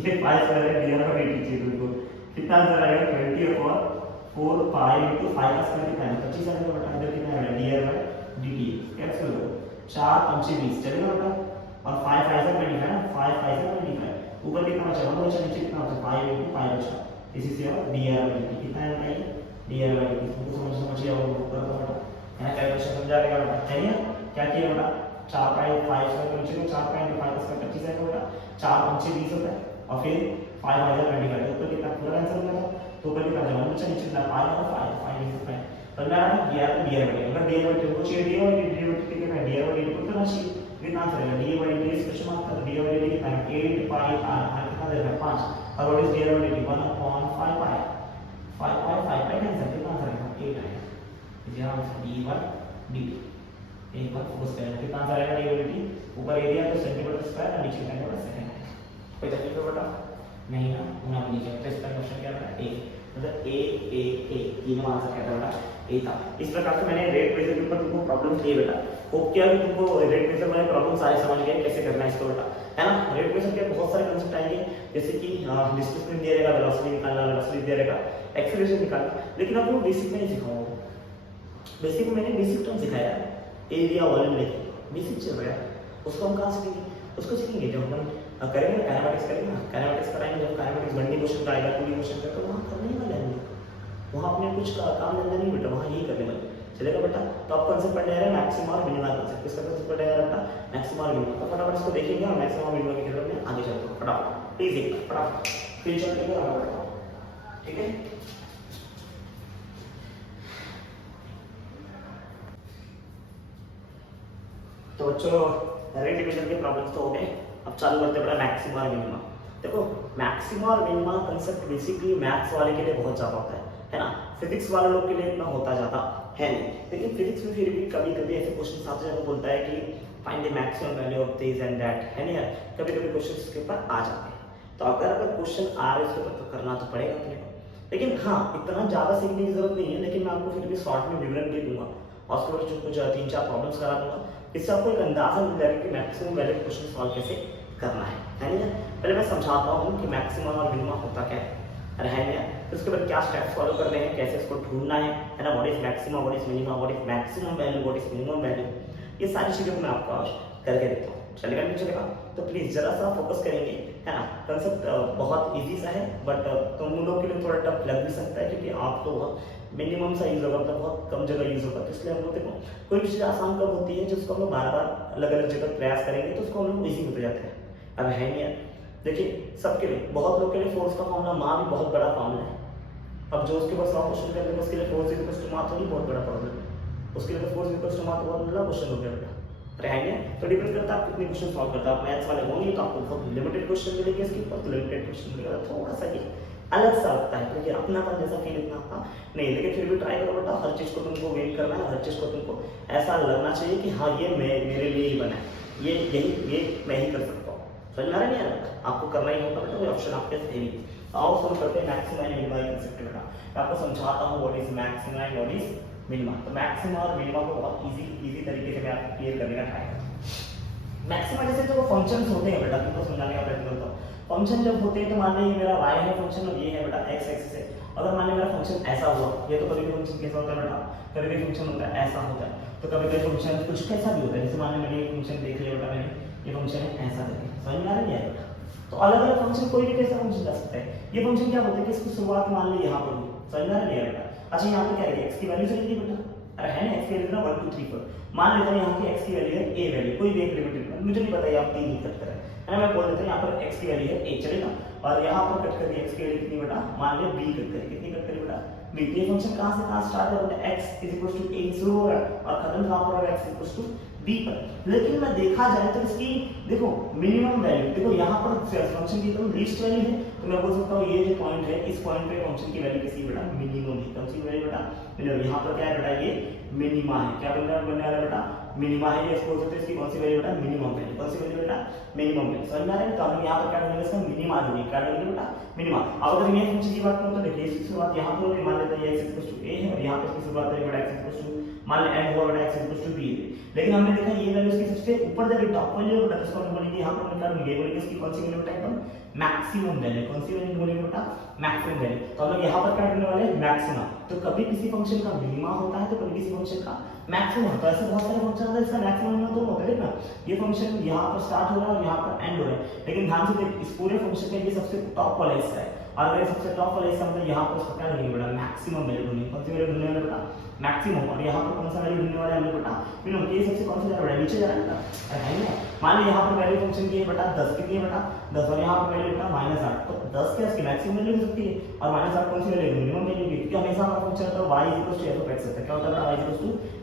ये 5 स्क्वायर है dr/dt चाहिए तुमको कितना आंसर आएगा 20/4 पाई * 5 का स्क्वायर कितना है 25 आएगा बेटा इधर कितना है dr/dt कैंसिल करो 4 5 20 चलेगा बेटा और 5 5 से 25 ना 5 5 से 25 ऊपर कितना बचा 1 बचा नीचे कितना बचा 5 * 5 बचा इसी से और dr/dt कितना है बताइए dr/dt तुमको समझिए और ऊपर का है ना कैलकुलेशन समझा देगा बेटा है ना क्या किया बेटा 4 पाई 5 स्क्वायर नीचे में 4 पाई * 5 का 25 आएगा बेटा 4 5 20 होता है और फिर 5 5 20 का ऊपर कितना पूरा आंसर मिला तो ऊपर कितना जमा बचा नीचे कितना 5 और 5 5 5 पर ना गया तो dr/dt अगर dr/dt को चाहिए dr/dt कितना है dr/dt को तो चाहिए कितना आंसर है dr/dt इस क्वेश्चन मार्क का dr/dt कितना है 8 पाई r कितना दे रहा है 5 और what is dr/dt 1/5 pi 5 pi 5 pi cancel कितना आंसर है 8 आएगा इसलिए आंसर dv/dt एक बार फोकस करें कितना आंसर आएगा dv/dt ऊपर एरिया तो सेंटीमीटर स्क्वायर और नीचे सेंटीमीटर सेकंड कोई तकलीफ है बेटा नहीं ना ना नीचे तो इसका क्वेश्चन क्या था ए मतलब ए तीनों आंसर क्या था बेटा ए था इस प्रकार से मैंने रेट प्रेशर के ऊपर तुमको प्रॉब्लम थी बेटा होप किया कि तुमको रेट प्रेशर मैंने प्रॉब्लम सारे समझ गए कैसे करना है इसको बेटा है ना रेट प्रेशर के बहुत सारे कांसेप्ट आएंगे जैसे कि डिस्प्लेसमेंट दिया रहेगा वेलोसिटी निकालना वेलोसिटी दिया रहेगा एक्सीलरेशन निकालना लेकिन आपको बेसिक में नहीं सिखाऊंगा बेसिक मैंने बेसिक टर्म सिखाया एरिया वॉल्यूम लेके बेसिक चल रहा है, उसको हम कहाँ सीखेंगे? उसको सीखेंगे जब हम करेंगे काइनेमेटिक्स करेंगे ना, काइनेमेटिक्स कराएंगे, जब काइनेमेटिक्स 1D क्वेश्चन का आएगा 2D क्वेश्चन का, तो वहाँ करने ही वाला है, वहाँ अपने कुछ काम धंधा नहीं बेटा, वहाँ यही करने वाले चलेगा बेटा। तो आप कंसेप्ट पढ़ रहे हैं मैक्सिमा और मिनिमा कंसेप्ट, किसका कंसेप्ट पढ़ रहे हैं बेटा? मैक्सिमा और मिनिमा। तो फटाफट इसको देखेंगे और मैक्सिमा और मिनिमा की तरफ में आगे चलते हैं फटाफट, प्लीज एक फटाफट फिर चलते हैं आगे बढ़ते हैं, ठीक है। तो बच्चों रेट डिवीजन के प्रॉब्लम्स तो हो गए, अब चालू करते हैं बेटा मैक्सिमा और मिनिमा। देखो मैक्सिमा और मिनिमा कंसेप्ट बेसिकली मैथ्स वाले के लिए बहुत ज्यादा होता है ना, फिजिक्स वाले लोग के लिए इतना होता जाता है नहीं, लेकिन फिजिक्स में फिर भी कभी कभी ऐसे क्वेश्चन आते हैं, बोलता है कि find the maximum value of this and that, है ना यार, कभी कभी क्वेश्चन इसके ऊपर आ जाते हैं। तो अगर क्वेश्चन आ रहे इसके ऊपर तो करना तो पड़ेगा अपने को, लेकिन हाँ इतना ज्यादा सीखने की जरूरत नहीं है, लेकिन मैं आपको फिर भी शॉर्ट में विवरण दे दूंगा और उसके बाद कुछ 3-4 प्रॉब्लम्स करा दूंगा, इससे आपको एक अंदाजा मिल जाएगा कि मैक्सिमम वैल्यू क्वेश्चन सॉल्व कैसे करना है ना। पहले मैं समझाता हूँ कि मैक्सिमम और मिनिमम होता क्या है ना, तो उसके बाद क्या स्टेप्स फॉलो करने हैं, कैसे इसको ढूंढना है ना, what is maximum, what is minimum, what is maximum value, what is minimum value, ये सारी चीजें मैं आपको करके देता हूँ, चलेगा नहीं चलेगा? तो प्लीज जरा सा फोकस करेंगे, है ना। कंसेप्ट बहुत इजी सा है, बट तुम लोग के लिए थोड़ा टफ लग भी सकता है, क्योंकि आप तो बहुत मिनिमम सा यूज होगा, मतलब बहुत कम जगह यूज होगा, तो इसलिए हम लोग देखो कोई भी चीज़ आसान कब होती है, जिसको हम लोग बार बार अलग अलग जगह प्रयास करेंगे तो उसको हम लोग ईजी होते जाते हैं। अब है नहीं यार, देखिए सबके लिए, बहुत लोग के लिए फोर्स का फॉर्मूला माँ भी बहुत बड़ा फॉर्मूला है। अब जो उसके पास 100 क्वेश्चन करने में उसके लिए फोर्स इक्वल्स टू माँ थोड़ी बहुत बड़ा प्रॉब्लम है, उसके लिए तो फोर्स इक्वल्स टू माँ तो बहुत बड़ा क्वेश्चन हो गया बेटा, रहेंगे। तो डिपेंड करता है आप कितने क्वेश्चन सॉल्व करते हो, आप मैथ्स वाले होंगे तो आपको बहुत लिमिटेड क्वेश्चन मिलेंगे, इसके ऊपर तो लिमिटेड क्वेश्चन मिलेगा, थोड़ा सा ये अलग सा लगता है, क्योंकि अपनापन जैसा फील इतना आपका नहीं, लेकिन फिर भी ट्राई करो बेटा, हर चीज़ को तुमको वेट करना है, हर चीज़ को तुमको ऐसा लगना चाहिए कि हाँ ये मेरे लिए ही बना है, ये मैं ही कर सकता हूँ, समझ में आ रहा नहीं यार? आपको करना ही होगा बेटा, कोई ऑप्शन आपके पास है नहीं। आओ शुरू करते हैं मैक्सिमा एंड मिनिमा कंसेप्ट बेटा। मैं आपको समझाता हूँ what is maxima and what is minima. तो मैक्सिमा और मिनिमा को बहुत इजी तरीके से मैं आपको क्लियर करने का ट्राई करता हूँ। मैक्सिमा जैसे तो फंक्शंस होते हैं बेटा, तुमको समझाने का प्रयत्न करता हूँ। फंक्शन जब होते हैं तो मान लीजिए मेरा y है फंक्शन और ये है बेटा x एक्सिस है, अगर मान लीजिए मेरा फंक्शन ऐसा हुआ, ये तो कभी भी फंक्शन कैसा होता है बेटा, कभी भी फंक्शन होता है ऐसा होता है, तो कभी कभी फंक्शन कुछ कैसा भी होता है, जैसे मान लीजिए मैंने ये फंक्शन देख लिया बेटा, मैंने ये फंक्शन है ऐसा देखे, समझ में आ रही है बेटा? तो अलग अलग फंक्शन कोई भी कैसा फंक्शन जा सकता है। ये फंक्शन क्या होता है कि इसकी शुरुआत मान ली यहाँ पर हुई, समझ में आ रही है बेटा? अच्छा यहाँ पे क्या है, x की वैल्यू से लिखिए बेटा, अरे है ना x की वैल्यू ना 1 2 3 4, मान लेते हैं यहाँ की x की वैल्यू है a वैल्यू, कोई भी एक लिमिटेड, मुझे नहीं पता ये आप 3 ही कट करें, है ना, मैं बोल देता हूँ यहाँ पर x की वैल्यू है a, चलेगा, और यहाँ पर कट कर दिया x की वैल्यू कितनी बेटा, मान लिया b कट करें, कितनी कट करें बेटा b। ये फंक्शन कहाँ से कहाँ स्टार्ट हो रहा है, x a शुरू हो रहा है और खत्म कहाँ पर हो रहा है, x b पर। लेकिन मैं देखा जाए तो इसकी देखो मिनिमम वैल्यू, देखो यहाँ पर फंक्शन की तो लीस्ट वैल्यू है, तो मैं बोल सकता हूँ ये जो पॉइंट है, इस पॉइंट पे फंक्शन की वैल्यू किसी बेटा मिनिमम है, कौन सी वैल्यू बेटा मिनिमम, यहाँ पर क्या है बेटा ये मिनिमा है, क्या बनने वाला बेटा मिनिमा है, ये बोल सकते हैं इसकी कौन सी वैल्यू बेटा मिनिमम वैल्यू, कौन सी वैल्यू बेटा मिनिमम वैल्यू, समझ में आ रहा है? तो हम यहाँ पर क्या ढूंढेंगे, इसका मिनिमा ढूंढेंगे, क्या ढूंढेंगे बेटा मिनिमा। अब अगर ये फंक्शन की बात करूँ तो देखिए इसकी शुरुआत यहाँ पर मान लेते हैं x a है और यहाँ पे इसकी शुरुआत है बेटा x मान ले n हुआ बेटा x b है, लेकिन हमने देखा ये वैल्यू इसकी सबसे ऊपर जाके टॉप वैल्यू बेटा, इसको हम बोलेंगे यहाँ पर क्या ढूंढेंगे, बोलेंगे इसकी कौन सी वैल्यू बेटा एकदम मैक्सिमम वैल्यू, कौन सी वैल्यू बोलेंगे बेटा मैक्सिमम वैल्यू। तो हम लोग यहाँ पर क्या ढूंढने वाले हैं मैक्सिमा, तो कभी किसी फंक्शन का मिनिमा होता है तो कभी किसी फंक्शन का मैक्सिमम होता है, ऐसे बहुत सारे फंक्शन होते हैं इसका मैक्सिमम ना तो होता है ना, ये फंक्शन यहाँ पर स्टार्ट हो रहा है और यहाँ पर एंड हो रहा है, लेकिन ध्यान से देख इस पूरे फंक्शन का ये सबसे टॉप वाला हिस्सा है, और अगर सबसे टॉप वाला हिस्सा मतलब यहाँ पर उसका क्या ढूंढेंगे बेटा मैक्सिमम वैल्यू ढूंढेंगे, कौन सी वैल्यू ढूंढने वाले बेटा मैक्सिमम, और यहाँ पर कौन सा वैल्यू ढूंढने वाले हम लोग बेटा मिनिमम, ये सबसे कौन सा जा रहा है नीचे जा रहा है बेटा, है ना। मान लीजिए यहाँ पर वैल्यू फंक्शन की है बेटा 10, कितनी है बेटा 10, और यहाँ पर वैल्यू बेटा -8, तो 10 क्या इसकी मैक्सिमम वैल्यू हो सकती है और -8 कौन सी वैल्यू मिनिमम वैल्यू की, क्योंकि हमेशा हमारा फंक्शन होता है y f of x होता है, क्या होता है y f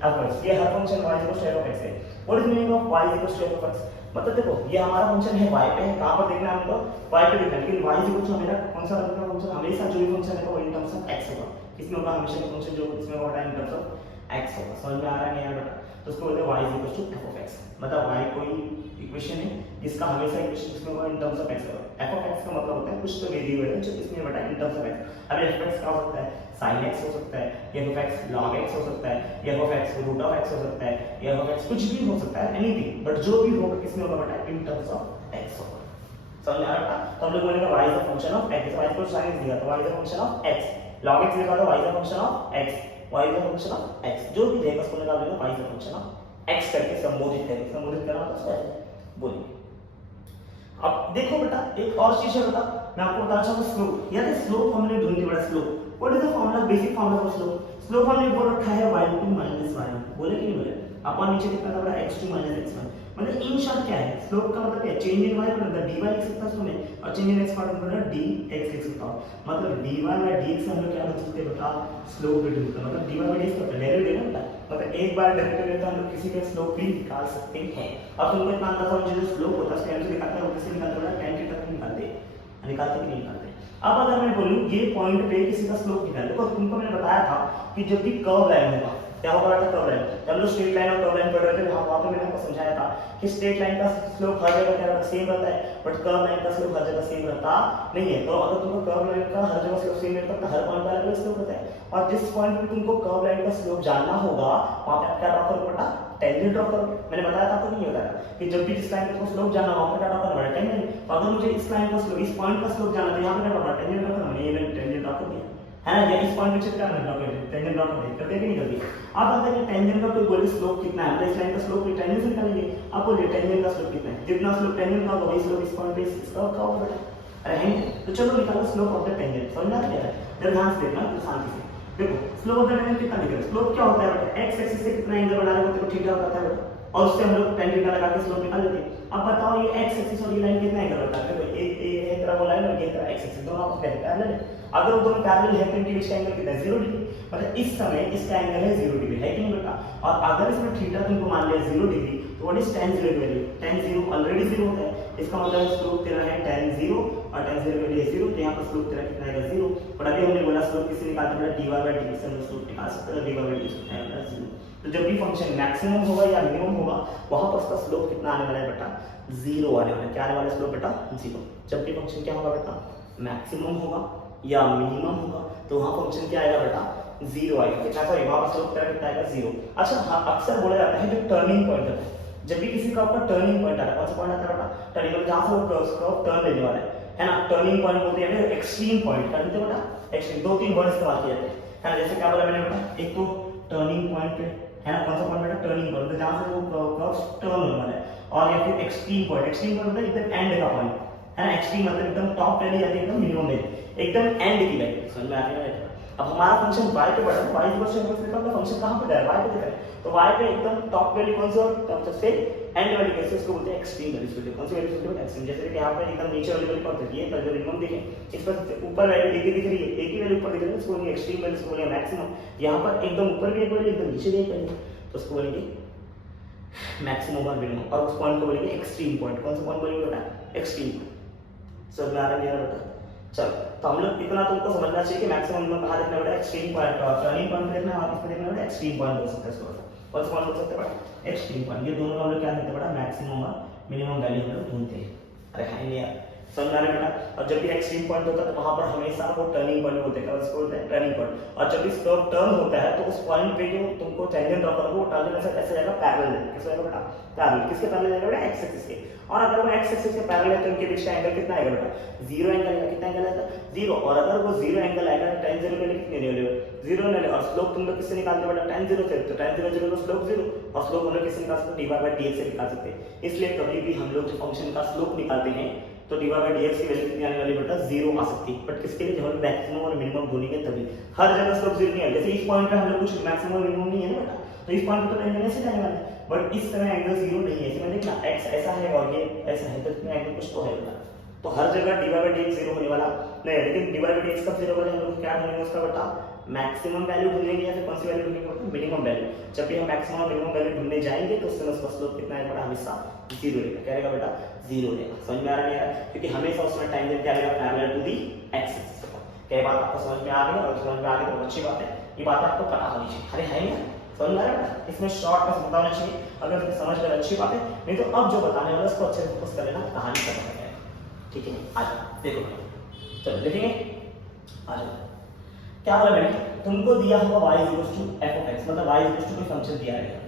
of x, ये हर function y f of x है। What is meaning of y f of x, मतलब देखो ये हमारा फंक्शन है y पे है, कहां पर देखना है हमको y पे देखना है, लेकिन y मेरा कौन सा रखना फंक्शन, हमेशा जो भी फंक्शन है वो इन टर्म्स ऑफ x होगा, किसमें होगा हमेशा फंक्शन जो इसमें होगा इन टर्म्स ऑफ x होगा, समझ में आ रहा है नहीं यार बेटा? तो उसको बोलते हैं y f of x, मतलब y कोई इक्वेशन है जिसका हमेशा इक्वेशन इसमें होगा इन टर्म्स ऑफ x होगा, f of x का मतलब होता है कुछ तो वेरिएबल है जो इसमें बेटा इन टर्म्स ऑफ x, अब f of x क्या हो सकता है sin x हो सकता है, f of x log x हो सकता है, f of x root of x हो सकता है, f of x कुछ भी हो सकता है एनीथिंग, बट जो भी होगा किसमें होगा बेटा इन टर्म्स ऑफ x होगा, समझ में आ रहा है? तो हम लोग बोलेंगे y is a function of x, y को sin x दिया तो y is a function of x, log x लिखा तो y is a function of x, y is a function of x, जो भी देगा उसको निकाल लेंगे y is a function of x करके संबोधित करना तो ऐसे बोलिए। अब देखो बेटा एक और चीज है बेटा, मैं आपको बताना चाहूंगा स्लोप, यानी स्लोप हमने ढूंढ लिया बेटा। Slope what is the formula, basic formula for slope. Slope हमने बोल रखा है y2 माइनस y1, बोले कि नहीं बोले, अपन नीचे कितना था बेटा x2 माइनस x1। मतलब इन शॉर्ट क्या है, स्लोप का मतलब क्या है, चेंज इन y पर dy लिख सकता हूं मैं, और चेंज इन x पर मतलब dx लिख सकता हूं। मतलब dy बाय dx हम लोग क्या लिख सकते हैं बेटा, स्लोप भी ढूंढते हैं। मतलब dy बाय dx का डेरिवेटिव है बेटा, मतलब एक बार डेरिवेटिव लेते हम लोग किसी का स्लोप भी निकाल सकते हैं। अब तुमको इतना अंदाजा होना चाहिए, जो स्लोप होता है उसके से निकालते हैं, उससे निकालते हैं tan थीटा तक निकालते हैं, निकालते कि नहीं निकालते। अब अगर मैं बोलूं ये पॉइंट पे किसी का स्लोप निकाल, देखो तुमको मैंने बताया था कि जब भी कर्व लाइन होगा, क्या होगा बेटा, कर्व लाइन, जब लोग स्ट्रेट लाइन और कर्व लाइन पढ़ रहे थे वहां पे मैंने आपको समझाया था कि स्ट्रेट लाइन का स्लोप हर जगह क्या रहता है, सेम रहता है, बट कर्व लाइन का स्लोप हर जगह सेम रहता नहीं है। तो अगर तुमको कर्व लाइन का हर जगह स्लोप सेम रहता है, हर पॉइंट पर अलग स्लोप होता है, और जिस पॉइंट पे तुमको कर्व लाइन का स्लोप जानना होगा वहां पे आप क्या ड्रॉ करोगे बेटा, टेंजेंट ड्रॉ करोगे। मैंने बताया था आपको, नहीं बताया कि जब भी जिस लाइन का स्लोप जानना होगा क्या ड्रॉ करना है, टेंजेंट। तो अगर मुझे इस लाइन का स्लोप, इस पॉइंट का स्लोप जानना है तो यहां पे क्या ड्रॉ करना है, टेंजेंट ड्रॉ करना है। ये मैंने टेंजेंट ड्रॉ कर दिया है ना, ये इस पॉइंट पे चेक करना है, ड्रॉ कर दिया, टेंजेंट ड्रॉ कर दिया, करते कि नहीं करते। अब अगर ये टेंजेंट का कोई बोले स्लोप कितना है, इस लाइन का स्लोप टेंजेंट से निकालेंगे, आप बोलिए टेंजेंट का स्लोप कितना है, जितना स्लोप टेंजेंट का होगा वही स्लोप इस पॉइंट पे इसका होगा बेटा। अरे हैं, तो चलो निकालो स्लोप ऑफ द टेंजेंट, समझ आ गया है, जरा ध्यान से देखना शांति से। देखो स्लोप ऑफ द टेंजेंट कितना निकलेगा, स्लोप क्या होता है बेटा, एक्स एक्सिस से कितना एंगल बना रहे हो तो थीटा होता है बेटा, और उससे हम लोग tan थीटा लगा के स्लोप निकाल लेते हैं। अब बताओ ये एक्स एक्सिस और ये लाइन कितना एंगल होता है, देखो ये तरह वो लाइन और ये तरह एक्स एक्सिस दोनों आपस में पैरेलल है। अगर वो दोनों पैरेलल है तो इनके बीच का एंगल कितना है, 0 डिग्री। मतलब इस समय इसका एंगल है 0 डिग्री, है कि नहीं बेटा। और अगर इसमें थीटा तुमको मान लिया 0 डिग्री तो what is tan 0 value, tan 0 already 0 होता है, इसका मतलब स्लोप तेरा है tan 0 और tan 0 वैल्यू 0, तो यहां पर स्लोप तेरा कितना आएगा 0। और अभी हमने बोला स्लोप किसे निकालते हैं, dy बाय dx से हम स्लोप निकाल सकते हैं, dy बाय dx कितना आएगा 0। तो जब भी फंक्शन मैक्सिमम होगा या मिनिमम होगा वहां पर उसका स्लोप कितना आने वाला है बेटा, 0 आने वाला है। क्या आने वाला है स्लोप बेटा, 0। जब भी फंक्शन क्या होगा बेटा, मैक्सिमम होगा या मिनिमम होगा तो वहां फंक्शन क्या आएगा बेटा, 0 आएगा। कितना सॉरी वहां पर स्लोप तेरा कितना आएगा, 0। अच्छा हाँ, अक्सर बोला जाता है जो टर्निंग पॉइंट है, जब भी किसी कर्व का टर्निंग पॉइंट आता है, कौन सा पॉइंट आता है बेटा, टर्निंग पॉइंट, जहां से वो कर्व टर्न लेने वाला है ना, टर्निंग पॉइंट बोलते हैं एक्सट्रीम पॉइंट, क्या बोलते हैं बेटा, एक्सट्रीम। दो तीन वर्ड इस्तेमाल किए जाते हैं, है ना, जैसे क्या बोला मैंने बेटा, एक तो टर्निंग पॉइंट है ना, कौन सा पॉइंट बेटा, टर्निंग पॉइंट, जहां से वो कर्व टर्न होने वाला है, और या फिर एक्सट्रीम पॉइंट, एक्सट्रीम पॉइंट मतलब एकदम एंड का पॉइंट, है ना, एक्सट्रीम मतलब एकदम टॉप वैल्यू या एकदम मिनिमम वैल्यू, एकदम एंड की वैल्यू, समझ में आ रहा है। अब हमारा फंक्शन y पे बढ़ा है, y इक्वल टू फंक्शन कहां पे जा रहा है, y पे दिख रहा है, तो y पे एकदम टॉप वैल्यू कौन सी और सबसे एंड वैल्यू कैसे, इसको बोलते हैं एक्सट्रीम वैल्यू। कौन सी वैल्यू बोलते हैं, एक्सट्रीम। जैसे कि यहां पे एकदम नीचे वाली वैल्यू कौन सी है, जो मिनिमम दिखे, इस पर ऊपर वैल्यू एक ही दिख रही है, एक ही वैल्यू ऊपर दिख रही है, इसको बोलेंगे एक्सट्रीम वैल्यू, इसको बोलेंगे मैक्सिमम। यहां पर एकदम ऊपर भी एक वैल्यू एकदम नीचे भी एक वैल्यू, तो उसको बोलेंगे मैक्सिमम और मिनिमम, और उस पॉइंट को बोलेंगे एक्सट्रीम पॉइंट। कौन सा पॉइंट बोलेंगे बेटा, एक्सट्रीम। समझ में आ रहा है बेटा। चलो तो हम लोग इतना तुमको समझना चाहिए कि मैक्सिमम मिनिमम कहां देखना बेटा, एक्सट्रीम पॉइंट का टर्निंग पॉइंट देखना है, और इसमें देखना बेटा एक्सट्रीम पॉइंट बोल सकते हैं इसको। कौन सा पॉइंट बोल सकते हैं बेटा, एक्सट्रीम पॉइंट। ये दोनों का हम लोग क्या देखते हैं बेटा, मैक्सिमम और मिनिमम वैल्यू हम लोग ढूंढते हैं। अरे हां नहीं यार, समझ आ रहा है बेटा। और जब भी एक्सट्रीम पॉइंट होता है तो वहां पर हमेशा वो टर्निंग पॉइंट बोलते हैं, उसको बोलते हैं टर्निंग पॉइंट। और जब इस कर्व टर्न होता है तो उस पॉइंट पे जो तुमको टेंजेंट ड्रॉ करोगे वो टर्निंग ऐसे जाएगा पैरेलल, कैसे जाएगा बेटा, पैरेलल। किसके पैरेलल जाएगा बेटा, एक्स एक्सिस के। और अगर वो एक्स एक्सिस के पैरेलल है तो इनके बीच का एंगल कितना आएगा बेटा, 0 एंगल आएगा। कितना एंगल आएगा, 0। और अगर वो 0 एंगल आएगा तो tan 0 वैल्यू कितनी लेने वाले, 0 लेने। और स्लोप तुम लोग किससे निकालते हो बेटा, tan 0 से, तो tan 0 0 तो स्लोप 0, और स्लोप हम लोग किससे निकाल सकते हैं, dy बाय dx से निकाल सकते हैं। इसलिए कभी भी हम लोग जो फंक्शन का स्लोप निकालते हैं तो dy बाय dx की वैल्यू कितनी आने वाली बेटा, 0 आ सकती है। बट किसके लिए, जब हम मैक्सिमम और मिनिमम ढूंढेंगे तभी। हर जगह स्लोप 0 नहीं है, जैसे इस पॉइंट पे हम लोग कुछ मैक्सिमम और मिनिमम नहीं है ना बेटा, तो इस पॉइंट पे तो एंगल ऐसे जाने वाला है, बट इस समय एंगल 0 नहीं है। इसमें देखना x ऐसा है और ये ऐसा है, तो इसमें एंगल कुछ तो है बेटा। तो हर जगह dy बाय dx 0 होने वाला नहीं है, लेकिन dy बाय dx कब 0 होगा, हम लोग क्या ढूंढेंगे उसका बेटा, मैक्सिमम वैल्यू ढूंढेंगे या फिर कौन सी वैल्यू ढूंढेंगे, मिनिमम वैल्यू। जब भी हम मैक्सिमम और मिनिमम वैल्यू ढूंढने जाएंगे तो उस समय उसका स्लोप कितना है बेटा, हमेशा 0 रहेगा। क्या रहेगा बेटा, 0 रहेगा। समझ में आ रहा है, क्योंकि हमेशा उसमें टेंजेंट क्या रहेगा, parallel to the x axis. क्या बात आपको समझ में आ रही है, और समझ में आ रही है बहुत अच्छी बात है, ये बात आपको पता होनी चाहिए। अरे है ना, समझ में आ रहा है, इसमें शॉर्ट में समझाना चाहिए। अगर इसमें समझ गए अच्छी बात है, नहीं तो अब जो बताने वाला उसको अच्छे से फोकस कर लेना, कहानी खत्म हो जाएगी। ठीक है, आ जाओ देखो, चलो देखेंगे, आ जाओ। क्या बोला मैंने, तुमको दिया होगा y f of x, मतलब y कोई फंक्शन दिया है,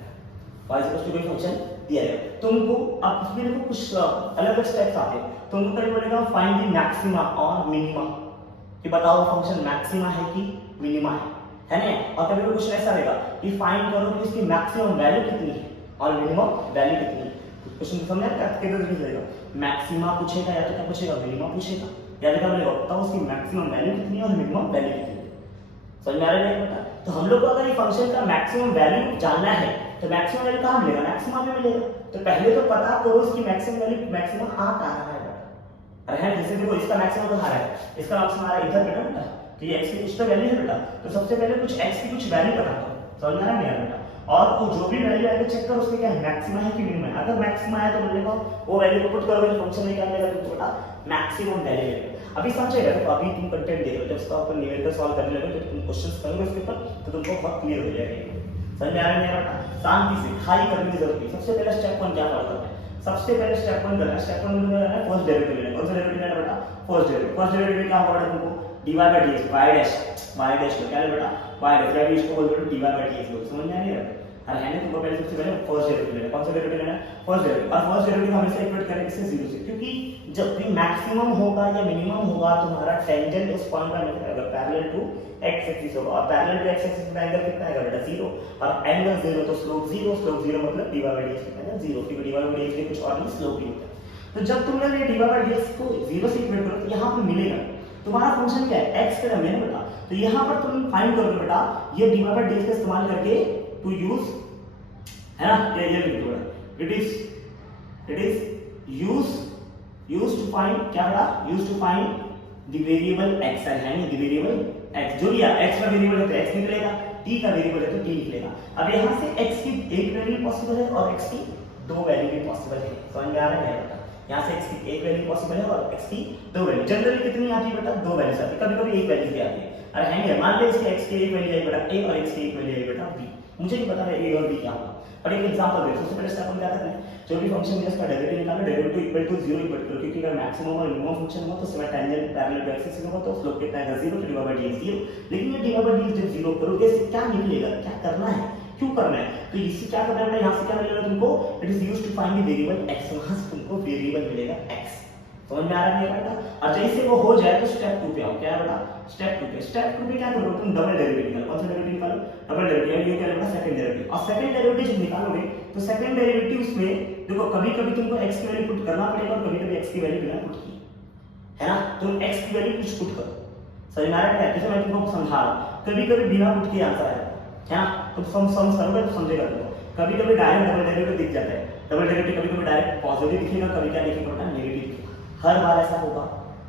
y कोई फंक्शन दिया है तुमको। अब इसमें देखो कुछ अलग अलग स्टेप्स आते हैं। तुमको पहले बोलेगा फाइंड द मैक्सिमा और मिनिमा, कि बताओ फंक्शन मैक्सिमा है कि मिनिमा है ना। और कभी क्वेश्चन ऐसा रहेगा कि फाइंड करो कि इसकी मैक्सिमम वैल्यू कितनी है, और मिनिमम वैल्यू कितनी है। क्वेश्चन को समझ आया कितने तरीके से देगा, मैक्सिमा पूछेगा या तो क्या पूछेगा, मिनिमम पूछेगा, या देखा हमने बताओ उसकी मैक्सिमम वैल्यू कितनी है और मिनिमम वैल्यू कितनी है। समझ में आ रहा है बेटा। तो हम लोग को अगर ये फंक्शन का मैक्सिमम वैल्यू जानना है तो मैक्सिमम वैल्यू कहाँ मिलेगा, मैक्सिमम में मिलेगा। तो पहले तो पता करो इसकी मैक्सिमम वैल्यू मैक्सिमम आ कहाँ है बेटा। अरे है जैसे देखो इसका मैक्सिमम कहाँ है, इसका मैक्सिमम आ रहा है इधर बेटा। तो ये x की कुछ तो वैल्यू है बेटा, तो सबसे पहले कुछ x की कुछ वैल्यू पता करो, समझ में आ रहा है बेटा। और तो जो भी वैल्यू आएगा चेक करो उसके क्या है, मैक्सिमम है कि मिनिमम है। अगर मैक्सिमम आया तो बोलने को वो वैल्यू को पुट करोगे तो फंक्शन में क्या मिलेगा तुमको बेटा, मैक्सिमम वैल्यू मिलेगा। अभी समझेगा तो अभी तुम कंटेंट देख लो, जब इसका अपन न्यूमेरिकल सॉल्व करने लगे तो तुम क्वेश्चंस करोगे उसके ऊपर तो तुमको बहुत क्लियर हो जाएगा। समझ में आ रहा है बेटा। शांति से खाली करने की जरूरत नहीं। सबसे पहले स्टेप 1 क्या पढ़ता है, सबसे पहले स्टेप 1 करना है। स्टेप 1 में है फर्स्ट डेरिवेटिव लेना है। कौन सा डेरिवेटिव लेना है बेटा, फर्स्ट डेरिवेटिव। फर्स्ट डेरिवेटिव क्या होगा तुमको, dy by dx, y dash को क्या है बेटा, y डैश, या भी इसको बोलते हैं dy by dx बोलते हैं। समझ में आ रही है। और है ना तुमको पहले सबसे पहले फर्स्ट डेरिवेटिव लेना है। कौन सा डेरिवेटिव लेना है, फर्स्ट डेरिवेटिव। और फर्स्ट डेरिवेटिव हमेशा इक्वेट करेंगे इससे 0 से, क्योंकि जब भी मैक्सिमम होगा या मिनिमम होगा तुम्हारा टेंजेंट उस पॉइंट का मिलेगा पैरेलल टू x एक्सिस होगा, और पैरेलल टू x एक्सिस में एंगल कितना आएगा बेटा, 0। और एंगल 0 तो स्लोप 0, स्लोप 0 मतलब dy by dx कितना है 0, क्योंकि dy by dx के कुछ और नहीं स्लोप ही होता है। तो जब तुम लोग ये dy by dx को 0 से इक्वेट करो तो यहाँ पे मिलेगा तुम्हारा फंक्शन क्या है, x का डोमेन बेटा। तो यहाँ पर तुम फाइंड करोगे बेटा ये dy by dx का इस्तेमाल करके टू यूज, है ना, ये लिख दो it is use to find क्या बेटा, use to find the variable x है नहीं, द वेरिएबल x जो लिया x का वेरिएबल है तो x निकलेगा, t का वेरिएबल है तो t निकलेगा। अब यहाँ से x की एक वैल्यू पॉसिबल है और x की दो वैल्यू भी पॉसिबल है। समझ में आ रहा है बेटा। यहाँ से x की एक वैल्यू पॉसिबल है और x की दो वैल्यू। जनरली कितनी आती है बेटा, दो वैल्यूज आती है, कभी-कभी एक वैल्यू भी आती है। अरे है मान लो इसके x की एक वैल्यू आई बेटा a और x की एक वैल्यू आई बेटा b, मुझे नहीं पता है a और b क्या होगा। और एक एग्जांपल देखो, सबसे पहले स्टेप हम क्या करते हैं, जो भी फंक्शन है उसका डेरिवेटिव निकालो, derivative equal to 0 equal to, क्योंकि अगर मैक्सिमम और मिनिमम फंक्शन हो तो उसमें टेंजेंट पैरेलल टू एक्सिस होगा तो स्लोप कितना आएगा 0, तो dy by dx 0। लेकिन ये dy by dx जब 0 करोगे इससे क्या निकलेगा, क्या करना है, क्यों करना है, तो इससे क्या करना है, यहाँ से क्या मिलेगा तुमको, it is used to find the variable x, वहां से तुमको वेरिएबल मिलेगा x। समझ में आ रहा है बेटा। और जैसे वो हो जाए तो स्टेप 2 पे आओ, क्या है बेटा, स्टेप 2 पे। स्टेप 2 पे क्या करोगे तुम, डबल डेरिवेटिव निकालो। कौन सा डेरिवेटिव निकालो, डबल डेरिवेटिव। ये क्या होगा, सेकंड डेरिवेटिव। और सेकंड डेरिवेटिव जब निकालोगे तो सेकंड डेरिवेटिव में देखो कभी-कभी तुमको x की वैल्यू पुट करना पड़ेगा और कभी-कभी x की वैल्यू बिना पुट की, है ना। तुम x की वैल्यू कुछ पुट करो, समझ में आ रहा है। जैसे मैं तुमको समझा रहा हूं, कभी-कभी बिना पुट के आंसर है, है ना। तुम समझोगे तो समझेगा तुमको। कभी-कभी डायरेक्ट डबल डेरिवेटिव दिख जाता है, डबल डेरिवेटिव कभी-कभी डायरेक्ट पॉजिटिव दिखेगा, कभी क्या दिखेगा बेटा, नेगेटिव दिखेगा। हर बार ऐसा होगा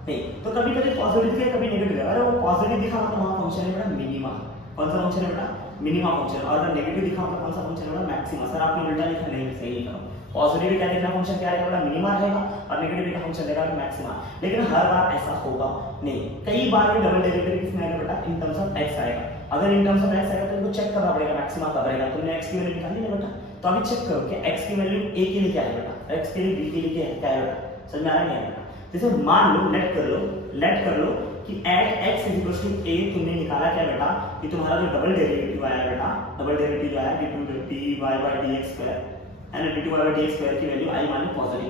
नहीं, तो कभी कभी पॉजिटिव दिखेगा कभी नेगेटिव दिखेगा। अरे वो पॉजिटिव दिखा तो वहां फंक्शन है बेटा मिनिमा। कौन सा फंक्शन है बेटा, मिनिमा फंक्शन। और अगर नेगेटिव दिखा तो कौन सा फंक्शन है बेटा, मैक्सिमा। सर आपने उल्टा लिखा, नहीं सही लिखा। पॉजिटिव क्या देखना फंक्शन क्या रहेगा बेटा, मिनिमा रहेगा, और नेगेटिव का फंक्शन रहेगा मैक्सिमा। लेकिन हर बार ऐसा होगा नहीं, कई बार ये डबल डेरिवेटिव किसमें आएगा बेटा, इन टर्म्स ऑफ x आएगा। अगर इन टर्म्स ऑफ x आएगा तो इनको चेक करना पड़ेगा मैक्सिमा कब रहेगा। तुमने x की वैल्यू निकाली ना बेटा, तो अभी चेक करो कि x की वैल्यू a के लिए क्या है बेटा, x के लिए b के लिए क्या है बेटा। समझ में आ रहा है। जैसे मान लो लेट कर लो कि at x equals to a तुमने निकाला क्या बेटा, कि तुम्हारा जो डबल डेरिवेटिव आया बेटा, डबल डेरिवेटिव जो आया dy by dx स्क्वायर, है ना, dy by dx स्क्वायर की वैल्यू आई माने पॉजिटिव।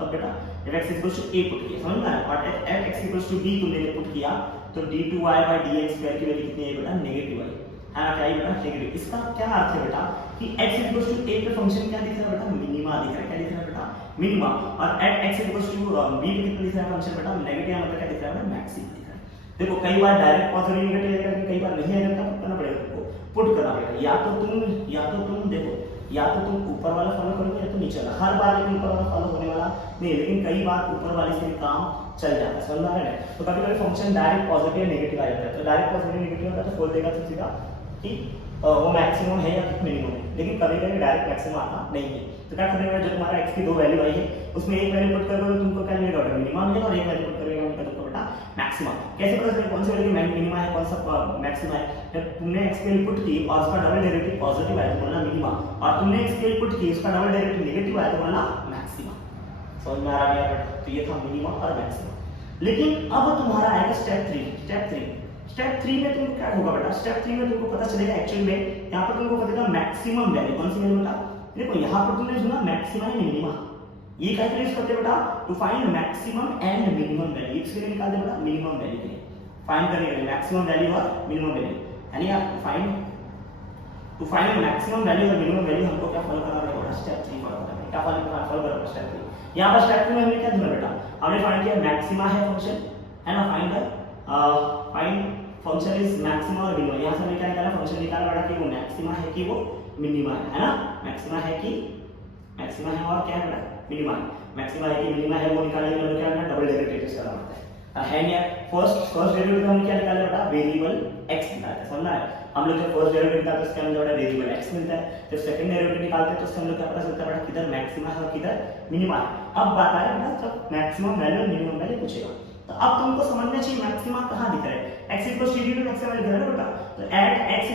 कब बेटा, जब x equals to a put किया, समझ में आया। और at x equals to b तुमने पुट किया तो d2y by dx स्क्वायर की वैल्यू कितनी है बेटा, नेगेटिव आई, है ना। क्या है बेटा, नेगेटिव। इसका क्या अर्थ है बेटा कि x इक्वल्स टू a पे फंक्शन क्या दिख रहा है बेटा, मिनिमा दिख रहा है। क्या दिख रहा है बेटा, मिनिमा। और at x equals to b पे कितना दिख रहा है फंक्शन बेटा, नेगेटिव, मतलब क्या दिख रहा है, मैक्सिमम दिख रहा है। देखो कई बार डायरेक्ट पॉजिटिव नेगेटिव आएगा, कई बार नहीं आएगा, तब करना पड़ेगा तुमको, पुट करना पड़ेगा। या तो तुम देखो, या तो तुम ऊपर वाला फॉलो करोगे या तो नीचे वाला। हर बार लेकिन ऊपर वाला फॉलो होने वाला नहीं, लेकिन कई बार ऊपर वाले से काम चल जाता है, समझ में आ रहा है। तो कभी कभी फंक्शन डायरेक्ट पॉजिटिव नेगेटिव आ जाता है, तो डायरेक्ट पॉजिटिव नेगेटिव आता है तो बोल देगा तो सीधा कि वो मैक्सिमम है या मिनिमम है। लेकिन कभी कभी डायरेक्ट मैक्सिमम आता नहीं है, तो क्या करेगा, जो तुम्हारा x की दो वैल्यू आई है उसमें एक वैल्यू पुट करोगे तो तुमको क्या मिलेगा बेटा, मिनिमम मिलेगा, और एक वैल्यू पुट करोगे तुमको बेटा मैक्सिमम। कैसे पता चलेगा कौन सी वैल्यू मिनिमम है कौन सा मैक्सिमम है, जब तुमने x की वैल्यू पुट की और उसका डबल डेरिवेटिव पॉजिटिव आया तो बोलना मिनिमम, और तुमने x की वैल्यू पुट की उसका डबल डेरिवेटिव नेगेटिव आया तो बोलना मैक्सिमम। समझ में आ रहा है बेटा। तो ये था मिनिमम और मैक्सिमम। लेकिन अब तुम्हारा आएगा स्टेप 3। स्टेप 3 में तुमको क्या होगा बेटा, स्टेप 3 में तुमको पता चलेगा एक्चुअल में यहाँ पर तुमको पता चलेगा मैक्सिमम वैल्यू। कौन सी वैल्यू बेटा, देखो यहाँ पर तुमने सुना मैक्सिमम एंड मिनिमम, ये कैलकुलेट करते बेटा to find maximum and minimum value. इसके लिए निकाल दे बेटा मिनिमम वैल्यू के लिए, फाइंड करने के लिए मैक्सिमम वैल्यू और मिनिमम वैल्यू, यानी आप find to find maximum value और मिनिमम वैल्यू हमको क्या फॉलो करना पड़ेगा, स्टेप 3 फॉलो करना है। क्या फॉलो करना है, स्टेप 3। यहां पर स्टेप 3 में हमने क्या ढूंढा बेटा, हमने फाइंड किया मैक्सिमा है फंक्शन, है ना, फाइंड फंक्शन इज मैक्सिमा और मिनिमा। यहां से हमने क्या निकाला, फंक्शन निकाला बेटा कि वो मैक्सिमा है कि वो मिनिमा है ना, मैक्सिमा है कि मैक्सिमा है और क्या है बेटा, मिनिमा है। मैक्सिमा है कि मिनिमा है वो निकालने के लिए क्या करना है, डबल डेरिवेटिव करना पड़ता है या फर्स्ट डेरिवेटिव हमने क्या निकाला बेटा, वेरिएबल x निकाला है, समझना है। हम लोग जब फर्स्ट डेरिवेटिव निकालते हैं उसके अंदर बेटा वेरिएबल x मिलता है, जब सेकंड डेरिवेटिव निकालते हैं तो उससे हम लोग क्या पता चलता है बेटा, किधर मैक्सिमा है और किधर मिनिमा है। अब बात आए बेटा जब मैक्सिमम वैल्यू और मिनिमम वैल्यू पूछेगा, तो अब तुमको समझना चाहिए मैक्सिमा कहां दिख रहा है, x b पे मैक्सिमा दिख रहा है बेटा, तो एट x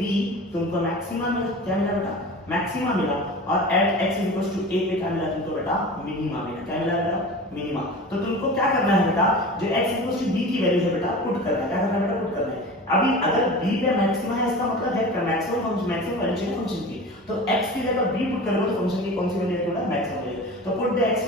b तुमको मैक्सिमा मिला, क्या मिला बेटा, मैक्सिमा मिला, और एट x a पे क्या मिला तुमको बेटा, मिनिमा मिला। क्या मिला बेटा, मिनिमा। तो तुमको क्या करना है बेटा, जो x b की वैल्यू है बेटा पुट करना है, क्या करना है बेटा, पुट करना है। अभी अगर b पे मैक्सिमा है इसका मतलब है मैक्सिमम वैल्यू चाहिए फंक्शन की, तो x की जगह b पुट करोगे तो फंक्शन की कौन सी वैल्यू आएगी बेटा, मैक्सिमम वैल्यू। तो put the x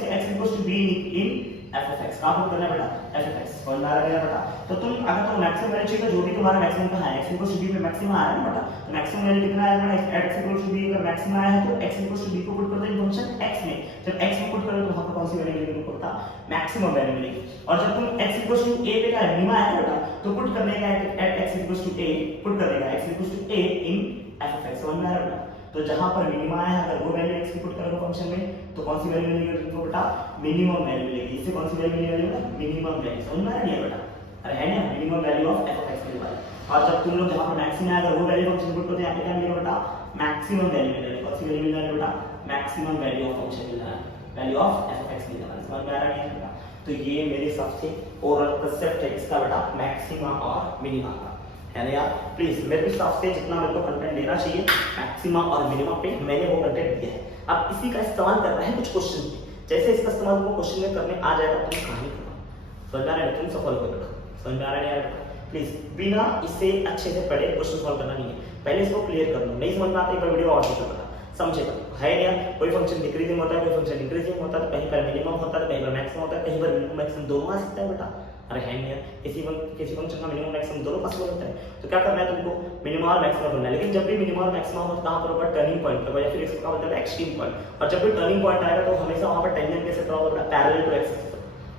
b in f of x, कहां पुट करना है बेटा, f of x, समझ में आ रहा है बेटा। तो तुम अगर तो मैक्सिमम वैल्यू चाहिए, जो भी तुम्हारा मैक्सिमम कहां है, x b पे मैक्सिमम आ रहा है बेटा, तो मैक्सिमम वैल्यू कितना आएगा बेटा, x b अगर मैक्सिमम आया है तो x b को पुट कर दो इन फंक्शन x में। जब x को पुट करोगे तो वहां पर कौन सी वैल्यू मिलेगी तुमको बेटा, मैक्सिमम वैल्यू मिलेगी। और जब तुम x a पे का मिनिमा है बेटा, तो पुट करने का एट x a पुट कर देगा x a in f of x, समझ में आ रहा है बेटा। तो जहां पर मिनिमा है अगर वो वैल्यू x की पुट करोगे फंक्शन में, तो कौन सी वैल्यू मिलेगी तुमको बेटा, मिनिमम वैल्यू मिलेगी। इससे कौन सी वैल्यू मिलेगी बेटा, मिनिमम वैल्यू, समझ में आ रहा है बेटा, अरे है ना, minimum value of f of x मिलेगा। और जब तुम लोग जहां पर मैक्सिमम है अगर वो वैल्यू फंक्शन पुट करते हैं, यहां पे क्या मिलेगा बेटा, मैक्सिमम वैल्यू मिलेगी। कौन सी वैल्यू मिलेगी बेटा, मैक्सिमम वैल्यू ऑफ फंक्शन मिलेगा, value of f of x मिलेगा, समझ में आ रहा है बेटा। तो ये मेरे हिसाब से ओरल कांसेप्ट है इसका बेटा, मैक्सिमा और मिनिमा का, है ना यार। प्लीज मेरे हिसाब से जितना मेरे को कंटेंट देना चाहिए मैक्सिमा और मिनिमा पे, मैंने वो कंटेंट दिया है। अब इसी का इस्तेमाल करना है कुछ क्वेश्चन में, जैसे इसका इस्तेमाल तुमको क्वेश्चन में करने आ जाएगा तुम कहानी करो, समझ में आ रहा है, तुम सफल हो बेटा, समझ में आ रहा है यार। प्लीज बिना इससे अच्छे से पढ़े क्वेश्चन सॉल्व करना नहीं है, पहले इसको क्लियर कर लो। नहीं समझ में आता एक बार वीडियो और देखो बेटा, समझेगा है यार। कोई फंक्शन डिक्रीजिंग होता है, कोई फंक्शन इंक्रीजिंग होता है, तो कहीं पर मिनिमम होता है, कहीं पर मैक्सिमम होता है, कहीं पर मिनिमम मैक्सिमम दोनों आ सकता है बेटा, अरे है नहीं यार। किसी फंक्शन का मिनिमम मैक्सिमम दोनों पॉसिबल होता है, तो क्या करना है तुमको, मिनिमम और मैक्सिमम करना है। लेकिन जब भी मिनिमम और मैक्सिमम हो तो कहां पर होगा, टर्निंग पॉइंट पर, या फिर इसका मतलब एक्सट्रीम पॉइंट। और जब भी टर्निंग पॉइंट आएगा तो हमेशा वहां पर टेंजेंट कैसे ड्रॉ होगा, parallel to axis.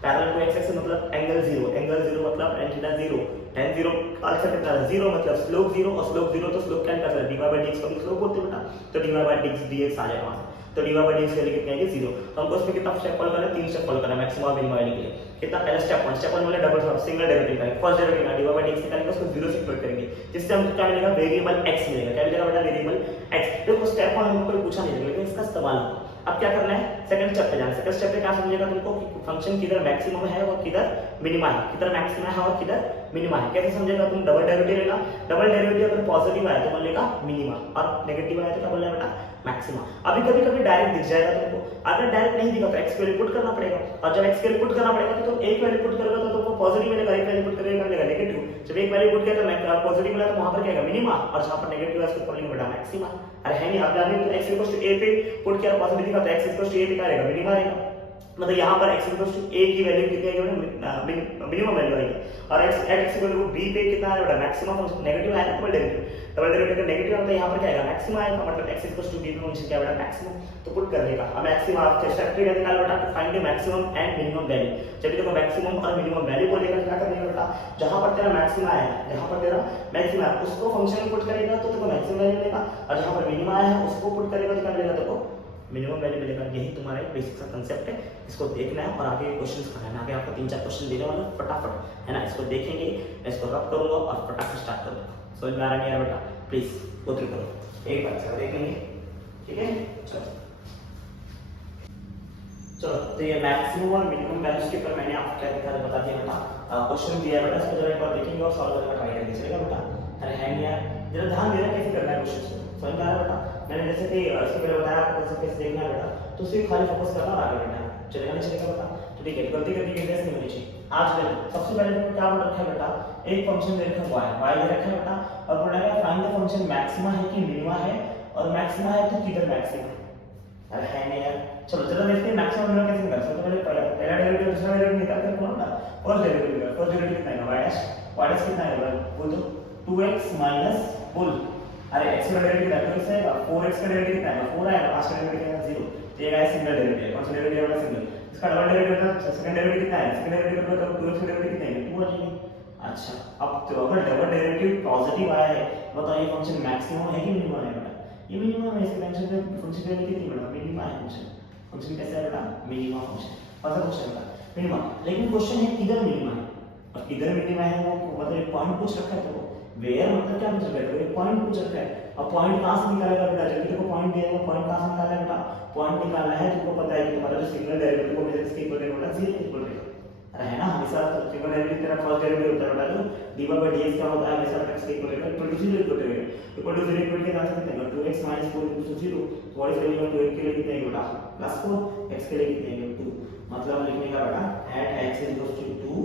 Parallel to axis मतलब एंगल जीरो मतलब एंटीना जीरो, tan जीरो आंसर कितना है, जीरो मतलब स्लोप जीरो, और स्लोप जीरो तो स्लोप क्या निकालना है, dy by dx का भी स्लोप होता है बेटा, तो dy by dx आ जाएगा वहां से। तो dy by dx की वैल्यू कितनी आएगी, जीरो। तो हमको इसमें कितना स्टेप फॉलो करना है, 3 स्टेप फॉलो करना है मैक्सिमम और मिनिमम वैल्यू के लिए। कितना, पहला स्टेप 1 मतलब डबल सिंगल डेरिवेटिव करेंगे, first derivative dy by dx निकालेंगे, उसको जीरो से इक्वेट करेंगे, जिससे हमको क्या मिलेगा, वेरिएबल x मिलेगा। क्या मिलेगा बेटा, वेरिएबल x। देखो स्टेप 1 हमको कोई पूछा नहीं है, लेकिन इसका इस्तेमाल अब क्या करना है, सेकंड स्टेप पे जाना। सेकंड स्टेप पे क्या समझेगा तुमको कि फंक्शन किधर मैक्सिमम है और किधर मिनिमा है, किधर मैक्सिमा है और किधर मिनिमा है। कैसे समझेगा, तुम डबल डेरिवेटिव लेना, डबल डेरिवेटिव अगर पॉजिटिव आया तो बोल लेगा मिनिमा, और नेगेटिव आया तो क्या बोलना है बेटा, मैक्सिमा। अभी कभी कभी डायरेक्ट दिख जाएगा तुमको, अगर डायरेक्ट नहीं दिखा तो x वैल्यू पुट करना पड़ेगा, और जब x वैल्यू पुट करना पड़ेगा तो एक वैल्यू पुट करोगे तो तुमको पॉजिटिव मिलेगा, एक वैल्यू पुट करेगा मिलेगा नेगेटिव। जब एक वैल्यू पुट किया तो पॉजिटिव मिला तो वहां पर क्या आएगा, मिनिमा, और जहां पर नेगेटिव है उसको बोलेंगे बेटा मैक्सिमा। अरे है नहीं, अब जाने तो x a पे पुट किया पॉजिटिव दिखा तो x a पे क्या आएगा, मिनिमा आएगा। मतलब यहाँ पर x a की वैल्यू कितनी आएगी, मिनिमम वैल्यू आएगी, और x b पे कितना आएगा बेटा, मैक्सिमम। नेगेटिव आएगा डबल डेरिवेटिव का नेगेटिव आता है, यहाँ पर क्या आएगा, मैक्सिमम आएगा, मतलब x b पे फंक्शन क्या बेटा, मैक्सिमम। तो पुट कर देगा, अब मैक्सिमम आप स्टेप 3 निकाल बेटा, to find the maximum and minimum value. जब भी देखो मैक्सिमम और मिनिमम वैल्यू बोलेगा तो क्या करेगा बेटा, जहां पर तेरा मैक्सिमम आएगा, जहां पर तेरा मैक्सिमम है उसको फंक्शन में पुट करेगा तो देखो मैक्सिमम वैल्यू मिलेगा, और जहां पर मिनिमम आया है उसको पुट करेगा तो क्या मिलेगा, देखो मिनिमम वैल्यू मिलेगा। यही तुम्हारा एक बेसिक सा कांसेप्ट है, इसको देखना है और आगे क्वेश्चंस कराना है। आगे आपको 3-4 क्वेश्चन देने वाला फटाफट, है ना, इसको देखेंगे, इसको रब करूंगा और फटाफट स्टार्ट कर दूंगा। समझ में आ रहा है यार बेटा, प्लीज गो थ्रू करो, एक बार से देखेंगे, ठीक है। चलो तो ये मैक्सिमम और मिनिमम वैल्यूज के ऊपर मैंने आपको क्या दिखा बता दिया बेटा, क्वेश्चन दिया है बेटा, इसको जरा एक बार देखेंगे और सॉल्व करने का ट्राई करेंगे, चलेगा बेटा। अरे है नहीं यार, जरा ध्यान देना कैसे करना है क्वेश्चन, समझ में आ रहा है बेटा। मैंने जैसे कि इससे पहले बताया आपको कैसे कैसे देखना है बेटा, तो सिर्फ खाली फोकस करना और आगे बढ़ना है, चलेगा नहीं चलेगा बेटा। तो ठीक है, गलती करने की वजह नहीं होनी चाहिए। आज सबसे पहले तो क्या बोल रखा है बेटा, एक फंक्शन दे रखा है y दे रखा है बेटा, और बोला है फाइंड द फंक्शन मैक्सिमा है कि मिनिमा है, और मैक्सिमा है तो किधर मैक्सिमा है। अरे है नहीं यार, चलो चलो देखते हैं मैक्सिमम मिनिमम कैसे निकाल सकते हैं। पहला डेरिवेटिव दूसरा डेरिवेटिव निकाल कर कौन ना, फर्स्ट डेरिवेटिव निकाल, फर्स्ट डेरिवेटिव कितना है y डैश कितना है बोल दो 2x माइनस बोल अरे x का डेरिवेटिव कितना है? 2x आएगा। 4x का डेरिवेटिव कितना है? 4 आएगा। 5 का डेरिवेटिव कितना है? 0। ये गाइस सिंगल डेरिवेटिव है। कौन सा डेरिवेटिव होगा? सिंगल। इसका डबल डेरिवेटिव होता है, सेकंड डेरिवेटिव कितना है? सेकंड डेरिवेटिव का मतलब 2x का डेरिवेटिव कितना है? 2 आ जाएगा। अच्छा, अब तो अगर डबल डेरिवेटिव पॉजिटिव आया है, बताओ ये फंक्शन मैक्सिमम है कि मिनिमम है बेटा? ये मिनिमम है। इसके फंक्शन पे फंक्शन वैल्यू कितनी बेटा? मिनिमम है फंक्शन। फंक्शन कैसा है बेटा? Minimum function. फर्स्ट क्वेश्चन का मिनिमम। लेकिन क्वेश्चन है किधर मिनिमम है? अब किधर मिनिमम है वो मतलब एक पॉइंट पूछ रखा है, तो वेयर मतलब क्या पूछ रखा है? एक पॉइंट पूछ रखा है। अब पॉइंट कहां से निकालेगा बेटा? जब तेरे को पॉइंट दिया है, पॉइंट कहां से निकालना है बेटा? पॉइंट निकालना है, तुमको पता है कि तुम्हारा जो सिंगल डेरिवेटिव को मेजर इसके इक्वल रहेगा, 0 इक्वल रहेगा। अरे है ना, हमेशा सिंगल डेरिवेटिव तेरा फर्स्ट डेरिवेटिव होता है बेटा, जो dy/dx क्या होता है? हमेशा x के इक्वल रहेगा, इक्वल टू 0 इक्वल रहेगा। इक्वल टू 0 इक्वल के आंसर कितना है? 2x - 4 = 0। तो what is value of 2x के लिए कितना है बेटा? +4। x के लिए कितना है? 2। मतलब लिखने का बेटा at x = 2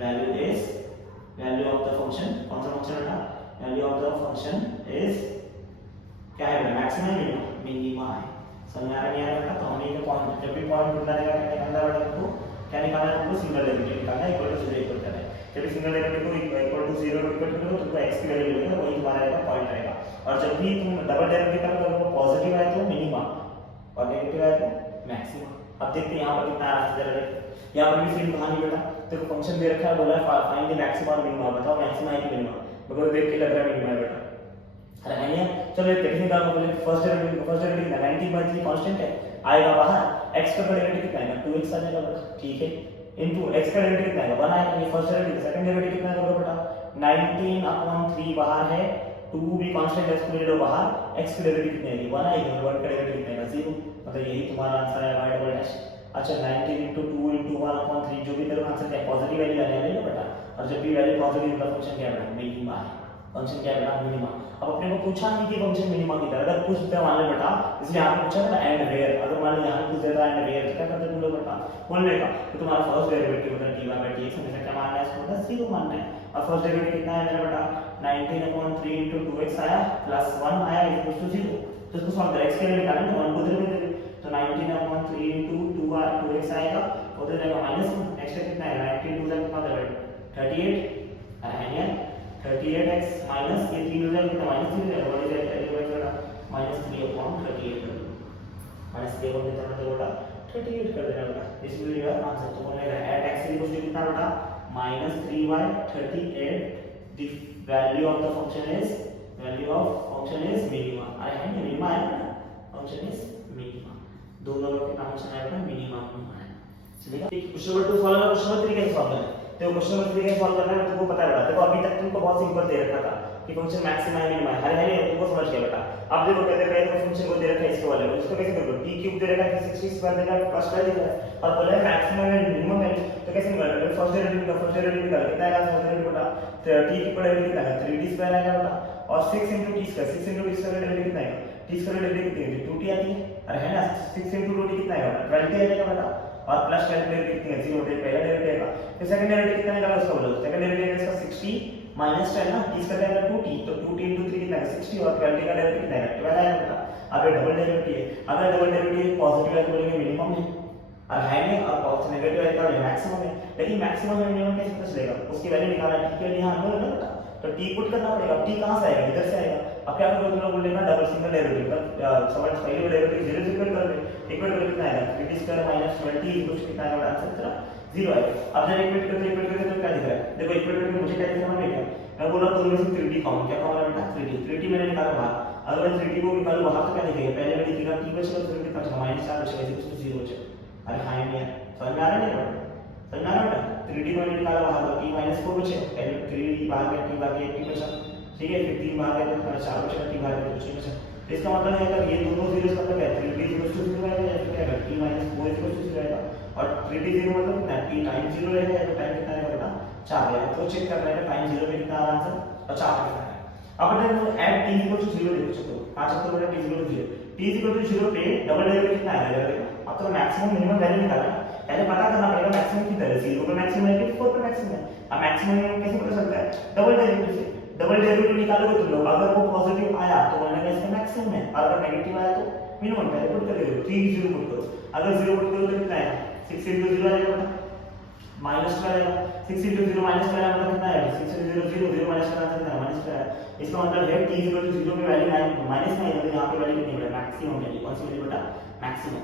value is value of the function. कौन सा फंक्शन बेटा? Value of the function is क्या है बेटा? Maximum minimum? मिनिमा है। समझ आ रहा है नहीं आ रहा बेटा? तो हमें ये पॉइंट, जब भी पॉइंट ढूंढना रहेगा क्या निकालना है बेटा? हमको क्या निकालना है? हमको सिंगल डेरिवेटिव निकालना है, इक्वल टू 0 इक्वल करना है। जब सिंगल डेरिवेटिव को इक्वल टू 0 इक्वल करोगे तो x की वैल्यू लेगा, वही तुम्हारा आएगा पॉइंट आएगा। और जब भी तुम डबल डेरिवेटिव करोगे वो पॉजिटिव आए तो मिनिमा और नेगेटिव आए तो मैक्सिमा। अब देखते हैं यहां पर कितना आंसर दे रहा है। यहां पर भी सेम कहानी बेटा, तो फंक्शन दे रखा है, बोला है फाइंड द मैक्सिमा और मिनिमा। बताओ मैक्सिमा है कि मिनिमा? मतलब देख के लग रहा है मिनिमा है बेटा। अरे है नहीं? चलो ये टेक्निकल को पहले फर्स्ट डेरिवेटिव कितना? 90/3 कांस्टेंट है, आएगा बाहर। x का डेरिवेटिव कितना है? 2x आ जाएगा बेटा, ठीक है। इनटू x का डेरिवेटिव कितना है? 1 आएगा। ये फर्स्ट डेरिवेटिव। सेकंड डेरिवेटिव कितना होगा बेटा? 19/3 बाहर है, 2 भी कांस्टेंट है, इसको ले लो बाहर। x का डेरिवेटिव कितना है? 1 आएगा। 1 का डेरिवेटिव कितना है? 0। मतलब यही तुम्हारा आंसर है y डबल डैश। अच्छा, 19 * 2 * 1/3 जो भी तेरा आंसर क्या पॉजिटिव वैल्यू आने वाली है बेटा। और जब भी वैल्यू पॉजिटिव का फंक्शन क्या है? मिनिमा है। फंक्शन क्या है बेटा? मिनिमा। अब अपने को पूछा नहीं कि फंक्शन मिनिमा की तरह, अगर पूछ देता मान ले बेटा, इसलिए यहां पे पूछा था एंड वेयर। अगर मान ले यहां पूछ देता एंड वेयर तो क्या करते तुम लोग बेटा? बोलने का तो तुम्हारा फर्स्ट डेरिवेटिव होता है dy/dx, हमेशा क्या मानना है? इसको बेटा 0 मानना है। और फर्स्ट डेरिवेटिव कितना है मेरा बेटा? 19/3 * 2x आया प्लस 1 आया इक्वल टू 0। तो इसको सॉल्व कर, x के लिए निकालना है, 1 को इधर में दे दे, तो 19/3 * 2x आएगा, उधर जाएगा -1। x का कितना है? 19 2 कितना हो जाएगा? 38 है। 38x माइनस ये 3 हो जाएगा, कितना -3 हो जाएगा। What is that? -3/38 -3 कितना हो जाएगा? 38 कर देना बेटा। This will be your answer. तो बोलेगा at x = कितना बेटा? -3/38। The value of the function is minima. अरे है मिनिमा है बेटा, फंक्शन इज मिनिमा। दोनों का कितना फंक्शन है बेटा? मिनिमा है। चलिए क्वेश्चन नंबर 2 सॉल्व करना। क्वेश्चन नंबर 3 कैसे सॉल्व करना है? तो क्वेश्चन नंबर 3 कैसे सॉल्व करना है तुमको पता है बेटा। देखो अभी तक तुमको बहुत सिंपल दे रखा था कि फंक्शन मैक्सिमा है मिनिमा है। है तुमको समझ गया बेटा। अब देखो कहते हैं कि फंक्शन को दे रखा है इसके वाले को, इसको कैसे करोगे? t³ दे रखा है, 60² दे रखा है, प्लस 12 दे रखा है और बोला है मैक्सिमम है मिनिमम है, तो कैसे निकालोगे? फर्स्ट डेरिवेटिव निकालो। कितना आएगा फर्स्ट डेरिवेटिव बेटा? t की डेरिवेटिव कितना है? 3t² आएगा बेटा। और 6 * t², 6 * t² का डेरिवेटिव कितना है? t² का डेरिवेटिव कितनी है? 2t आती है। अरे है ना, 6 * 2t कितना आएगा? 20 आ जाएगा बेटा। और प्लस 12 डेरिवेटिव कितनी है? 0 होता है, पहला डेरिवेटिव आएगा। फिर सेकंड डेरिवेटिव कितना निकालो उसका बोलो। सेकंड डेरिवेटिव इसका 60 माइनस 10 ना, इसका क्या आएगा? 2t। तो 2t * 3 कितना है? 60 और 20 का डेरिवेटिव कितना है? 12 आएगा बेटा। अगर डबल डेरिवेटिव है, अगर डबल डेरिवेटिव पॉजिटिव है तो बोलेंगे मिनिमम है, और है नहीं, और पॉजिटिव नेगेटिव है तो मैक्सिमम है। लेकिन मैक्सिमम और मिनिमम कैसे पता चलेगा? उसकी वैल्यू निकालना है। t के लिए यहां लो ना बेटा, तो t पुट करना पड़ेगा। t कहां से आएगा? इधर से आएगा। अब क्या करोगे तुम लोग? बोलेगा डबल सिंगल डेरिवेटिव का समझ पहले डेरिवेटिव 0 से इक्वल करोगे। इक्वल करके कितना आएगा? 3t² - 20 कुछ कितना आएगा आंसर तेरा? 0 आएगा। अब जब इक्वल करते तो क्या दिख रहा है? देखो इक्वल करके मुझे क्या दिख रहा है? मैं बोला तुम में से 3t कॉमन, क्या कॉमन है बेटा? 3t मैंने निकाला बाहर। अगर मैं 3t को निकालूं बाहर तो क्या दिखेगा? पहले में दिखेगा t बचेगा, फिर कितना बचेगा? -4 बचेगा, इसी को 0 बचेगा। अरे हां यार, समझ में आ रहा है नहीं? समझ में आ रहा है बेटा? 3t को मैंने निकाला बाहर तो t - 4 बचेगा, पहले 3t बाहर गया, t बाकी 8t बचा, ठीक है। फिर 3 बाहर गया तो 4 बचेगा, t बाहर गया तो 6 बचा। तो इसका मतलब है अगर ये दोनों 0 का मतलब क्या है? 3t = 0 आएगा या फिर क्या आएगा? t - 4 = 0 आएगा। और 3t 0 मतलब कितना है? t टाइम 0 रहेगा या तो टाइम कितना आएगा बेटा? 4 आएगा। तो चेक करना है टाइम 0 पे कितना आ रहा आंसर? और 4 कितना है। अब देखो ऐड t = 0 लिख सकते हो। कहां सकते हो बेटा? t = 0। t = 0 पे डबल डेरिवेटिव कितना आएगा देखो। अब तो मैक्सिमम मिनिमम वैल्यू निकालना है, पहले पता करना पड़ेगा मैक्सिमम किधर है। 0 पे मैक्सिमम है कि 4 पे मैक्सिमम है। अब मैक्सिमम कैसे पता चलता है? डबल डेरिवेटिव से। डबल डेरिवेटिव निकालोगे तुम लोग, अगर वो पॉजिटिव आया तो मानेगा इसका मैक्सिमम है, और अगर नेगेटिव आया तो मिनिमम। पहले पुट कर दो, 3 0 पुट करो। अगर 0 पुट करो तो कितना आएगा? 6 * 0 आ जाएगा बेटा, -12 आएगा। 6 * 0 -12 मतलब कितना आएगा? 6 * 0 0 0 -12 आंसर कितना है? -12। इसका मतलब है t इक्वल टू 0 पे वैल्यू माइनस में आएगा, तो यहाँ पे वैल्यू कितनी बेटा मैक्सिमम वैल्यू, कौन सी वैल्यू बेटा मैक्सिमम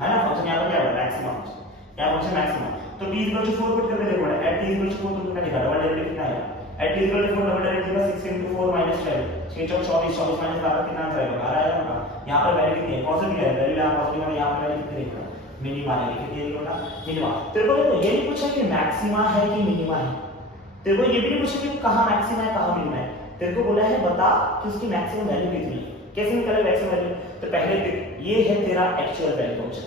है ना, फंक्शन यहाँ पर क्या है मैक्सिमम, क्या फंक्शन मैक्सिमम। तो t इक्वल टू 4 पुट करके देखो बेटा, एट t इक्वल टू 4 तो कितना लिखा, डबल डेरिवेटिव कितना है, at t equal to 4 double derivative का 6 into 4 minus 12, 6 चौक 24, 24 माइनस 12 कितना आंसर आएगा, 12 आएगा ना। यहाँ पर वैल्यू कितनी है, पॉजिटिव है, वैल्यू यहाँ पॉजिटिव है, यहाँ पर वैल्यू कितनी है मिनिमा है, कितनी है बेटा मिनिमा। तेरे को देखो ये नहीं पूछा कि मैक्सिमा है कि मिनिमा है, तेरे को ये भी नहीं पूछा कि कहां मैक्सिमा है कहां मिनिमा है, तेरे को बोला है बता कि उसकी मैक्सिमम वैल्यू कितनी है, कैसे निकाले मैक्सिमम वैल्यू। तो पहले देख ये है तेरा एक्चुअल वैल्यू फंक्शन,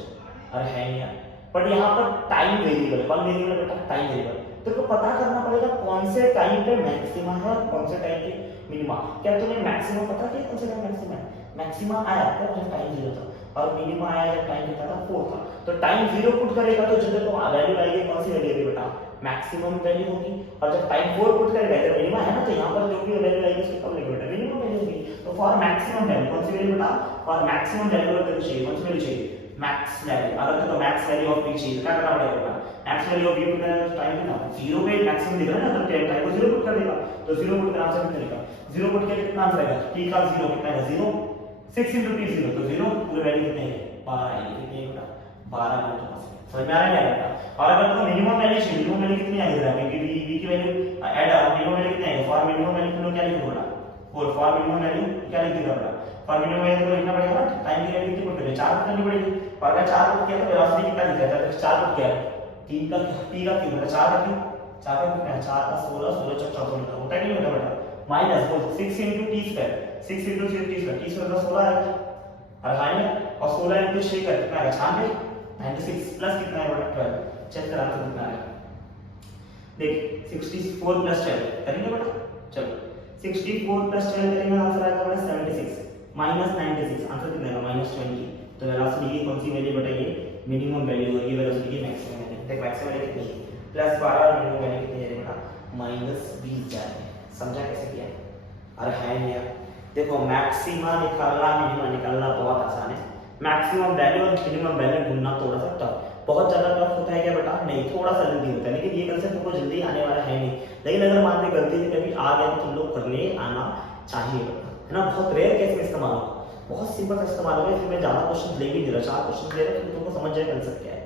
अरे है नहीं यार, बट यहाँ पर टाइम वेरिएबल, कौन वेरिएबल बेटा टाइम वेरिएबल, तेरे को पता करना पड़ेगा कौन से टाइम पे मैक्सिमा है और कौन से टाइम पे मिनिमा। क्या तुम्हें मैक्सिमम पता है कौन से टाइम मैक्सिमा है, मैक्सिमा आया था जब टाइम 0 था और मिनिमा आया जब टाइम कितना था 4 था। तो टाइम 0 पुट करेगा तो जब तो वैल्यू आएगी कौन सी वैल्यू आएगी बेटा मैक्सिमम वैल्यू होगी, और जब टाइम 4 पुट करेगा तो मिनिमा है ना, तो यहाँ पर जो भी वैल्यू आएगी उसकी कब लगेगी बेटा मिनिमम वैल्यू होगी। तो फॉर मैक्सिमम वैल्यू कौन सी वैल्यू बेटा, फॉर मैक्सिमम वैल्यू अगर तेरे चाहिए कौन सी वैल्यू चाहिए मैक्स वैल्यू, अगर तेरे को मैक्स वैल्यू ऑफ p चाहिए तो क्या करना पड़ेगा, max value of p put करना है टाइम कितना 0 पे मैक्सिमम दिख रहा है ना, तो टाइम को 0 पुट कर देगा, तो 0 पुट करना आंसर कितना आएगा, 0 पुट करके कितना आंसर आएगा, t का 0 कितना है 0, 6 into t 0, तो 0 पूरे वैल्यू कितने है 12 आएगी, कितनी है बेटा 12 मिनट पास समझ में आ रहा है बेटा। और अगर तुमको मिनिमम वैल्यू चाहिए, मिनिमम वैल्यू कितनी आएगी बेटा, क्योंकि v की वैल्यू ऐड मिनिमम वैल्यू कितनी आएगी, फॉर मिनिमम वैल्यू तुम लोग क्या लिखोगे बेटा, और फॉर मिनिमम वैल्यू क्या लिखेगा बेटा, फॉर मिनिमम वैल्यू को लिखना पड़ेगा ना, टाइम की वैल्यू कितनी पुट करें 4 पुट करनी पड़ेगी, और अगर 4 पुट किया तो वेलोसिटी कितना दिखेगा, तो 4 पुट किया 3 का t का क्यों बेटा 4 का क्यों, 4 का कितना है 4 का 16, 16 चौक 14 होता होता है नहीं होता बेटा, minus 6 into t square, 6 into t square, t square का 16 आएगा और फाइनल, और 16 into 6 का कितना आएगा 96, 96 प्लस कितना है बेटा 12, चेक करा तो कितना आएगा देख 64 प्लस 12 करेंगे बेटा, चलो 64 प्लस 12 करेंगे आंसर आएगा बेटा 76 माइनस 96 आंसर कितना आएगा माइनस 20। तो वेलोसिटी की कौन सी वैल्यू बेटा ये मिनिमम वैल्यू है, ये वेलोसिटी की मैक्सिमम वैल्यू, देख मैक्सिमम वैल्यू कितनी है प्लस 12 और मिनिमम वैल्यू कितनी है बेटा माइनस 20 जा रही है, समझा कैसे किया है, अरे है नहीं यार। देखो मैक्सिमा निकालना मिनिमम निकालना बहुत आसान है, मैक्सिमम वैल्यू और मिनिमम वैल्यू ढूंढना थोड़ा सा टफ, बहुत ज्यादा टफ होता है क्या बेटा नहीं, थोड़ा सा जल्दी होता है, लेकिन ये कंसेप्ट तुमको जल्दी आने वाला है नहीं, लेकिन अगर मान ली गलती से कभी आ गया तो तुम लोग करने आना चाहिए बेटा, है ना। बहुत रेयर केस में इस्तेमाल होगा, बहुत सिंपल सा इस्तेमाल होगा, इसमें ज्यादा क्वेश्चन ले भी नहीं रहा, 4 क्वेश्चन ले रहा तो तुमको समझ जाए कंसेप्ट क्या है,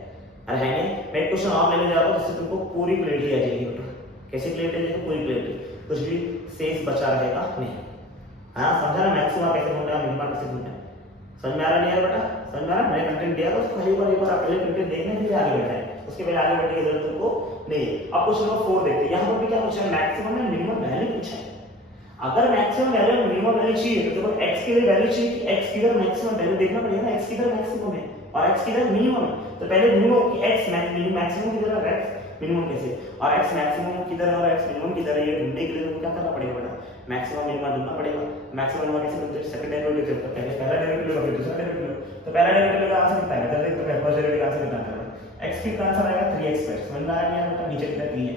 अरे है नहीं। मैं एक क्वेश्चन और लेने जा रहा हूँ जिससे तुमको पूरी क्लैरिटी आ जाएगी बेटा, कैसे क्लैरिटी आ जाएगी पूरी क्लैरिटी, कुछ भी शेष बचा रहेगा नहीं, हाँ समझा ना, मैक्सिमम कैसे ढूंढना है मिनिमम कैसे ढूंढना है, समझ में आ रहा नहीं यार बेटा, समझ में आ रहा, मैंने कंटेंट दिया तो उसको एक बार आप पहले कंटेंट देखने फिर आगे बढ़ना है, उसके पहले आगे बढ़ने की जरूरत तुमको नहीं है। अब क्वेश्चन नंबर 4 देखते हैं, यहाँ पर भी क्या पूछा है मैक्सिमम में मिनिमम वैल्यू पूछा है, अगर मैक्सिमम वैल्यू मिनिमम वैल्यू चाहिए तो देखो x की वैल्यू चाहिए कि x किधर मैक्सिमम वैल्यू देखना पड़ेगा ना, x किधर मैक्सिमम है और x किधर मिनिमम है, तो पहले मिनिमम की x मैक्सिमम किधर है x मिनिमम कैसे, और x मैक्सिमम किधर है और x मिनिमम किधर है, ये ढूंढने के लिए तुमको क्या करना पड़ेगा बेटा मैक्सिमम मिनिमम ढूंढना पड़ेगा। मैक्सिमम मिनिमम कैसे ढूंढते हैं, सेकंड डेरिवेटिव तो पहले पहला डेरिवेटिव फिर दूसरा डेरिवेटिव, तो पहला डेरिवेटिव का आंसर कितना है जल्दी, तो फर्स्ट डेरिवेटिव का आंसर कितना है x की आंसर आएगा 3x2, समझ में आ गया बेटा, नीचे कितना 3 है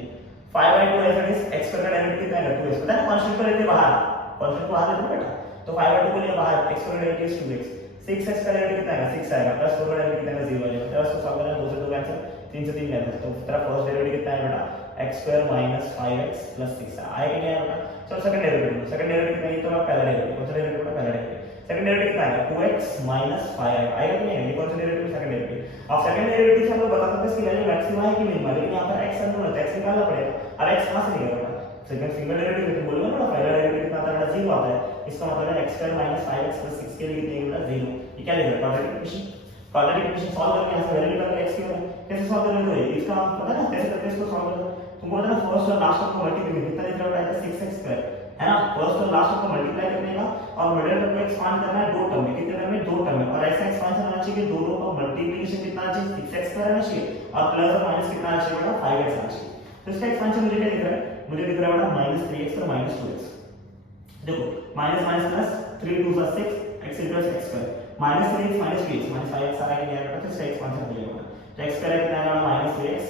5/2 ऐसा इज x का डेरिवेटिव कितना है 2x, पता है कांस्टेंट को लेते बाहर, कांस्टेंट को बाहर लेते बेटा, तो 5/2 को लिए बाहर, x का डेरिवेटिव इज 2x, 6x का डेरिवेटिव कितना आएगा 6 आएगा, प्लस 4 का डेरिवेटिव कितना आएगा 0 आएगा, तो उसको सॉल्व करना 2 से 2 कैंसिल, 3 से 3 कैंसिल, तो तेरा फर्स्ट डेरिवेटिव कितना है बेटा x² - 5x + 6 आएगा क्या बेटा। चलो सेकंड डेरिवेटिव कितना है, तो पहला डेरिवेटिव, कौन सा डेरिवेटिव बेटा पहला डेरिवेटिव, सेकंड डेरिवेटिव कितना आएगा 2x - 5 आएगा कि नहीं, ये कौन सा डेरिवेटिव सेकंड डेरिवेटिव। अब सेकंड डेरिवेटिव से हम लोग बता सकते हैं इसकी वैल्यू मैक्सिमम है कि मिनिमम, लेकिन यहां पर x अननोन है, x निकालना पड़ेगा, और x कहां से निकालेगा सेकंड सिंगल डेरिवेटिव तो बोलूंगा ना, पहला डेरिवेटिव कितना आता है 0 आता है, इसका मतलब है x² - 5x + 6 के लिए कितने बेटा 0, ये क्या लिखा है quadratic equation, quadratic equation solve करके यहां से वैल्यू निकाल के x की वैल्यू कैसे सॉल्व करेंगे, तो इसका पता है ना कैसे करते हैं इसको सॉल्व करो, तुमको पता है ना फर्स्ट और लास्ट को मल्टीप्लाई कितना लिख रहा है 6x² है ना, फर्स्ट और लास्ट को मल्टीप्लाई करने का और मिडिल टर्म को एक्सपांड करना है दो टर्म में, कितने टर्म में 2 टर्म में, और ऐसा एक्सपांशन आना चाहिए कि दोनों का मल्टीप्लिकेशन कितना आना चाहिए 6x² आना चाहिए और प्लस और माइनस कितना आना चाहिए बेटा 5x आना चाहिए। तो इसका एक्सपांशन मुझे क्या दिख रहा है, मुझे दिख रहा है बेटा -3x और -2x, देखो minus minus plus 3 2 6 x + x², -3x -2x -5x आ रहा है क्या बेटा, तो इसका एक्सपांशन हो जाएगा, तो x करें कितना आएगा -3x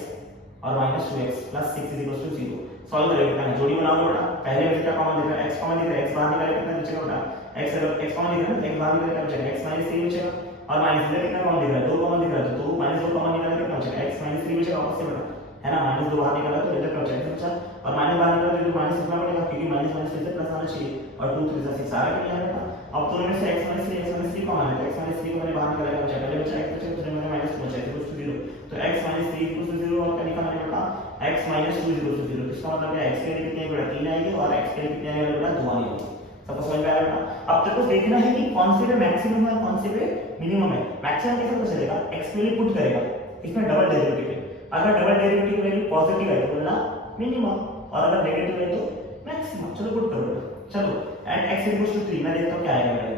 और -2x + 6 = 0, सॉल्व करें कितना है, जोड़ी बनाओ बेटा, पहले में क्या कॉमन दिख रहा है x कॉमन दिख रहा है, x बाहर निकाले कितना बचेगा बेटा x कॉमन दिख रहा है, x बाहर निकाले कितना बचेगा x -3 बचेगा, और माइनस इधर कितना कॉमन दिख रहा है 2 कॉमन दिख रहा है, तो 2 - 2 कॉमन निकाले कितना बचेगा x -3 बचेगा, वापस से बेटा है ना, माइनस 2 बाहर निकला तो इधर क्रॉस चेक अच्छा, और माइनस बाहर निकला तो माइनस लिखना पड़ेगा क्योंकि माइनस माइनस फिर से प्लस आना चाहिए, और 2 3 6 सारा क्या आएगा। अब दोनों में से x माइनस 3 कॉमन है, तो x माइनस 3 को मैंने बाहर निकाला बचा, पहले बचा x बचा तो मैंने माइनस बचा इक्वल टू 0, तो x माइनस 3 इक्वल टू 0 और क्या निकालना है बेटा x माइनस 2 इक्वल टू 0, इसका मतलब है x के लिए कितनी बेटा 3 आएगी और x के लिए कितनी आएगी बेटा 2 आएगी। सबको समझ में आ रहा है। अब तक तो देखना है कि कौन से पे मैक्सिमम है कौन से पे मिनिमम है। मैक्सिमम कैसे पता चलेगा, x के लिए पुट करेगा इसमें डबल डेरिवेटिव है, अगर डबल डेरिवेटिव की वैल्यू पॉजिटिव है तो बोलना मिनिमम, और अगर नेगेटिव है तो मैक्सिमम। चलो पुट करो बेटा, चलो एट x इक्वल्स टू 3 मैं देखता हूं क्या आएगा मेरा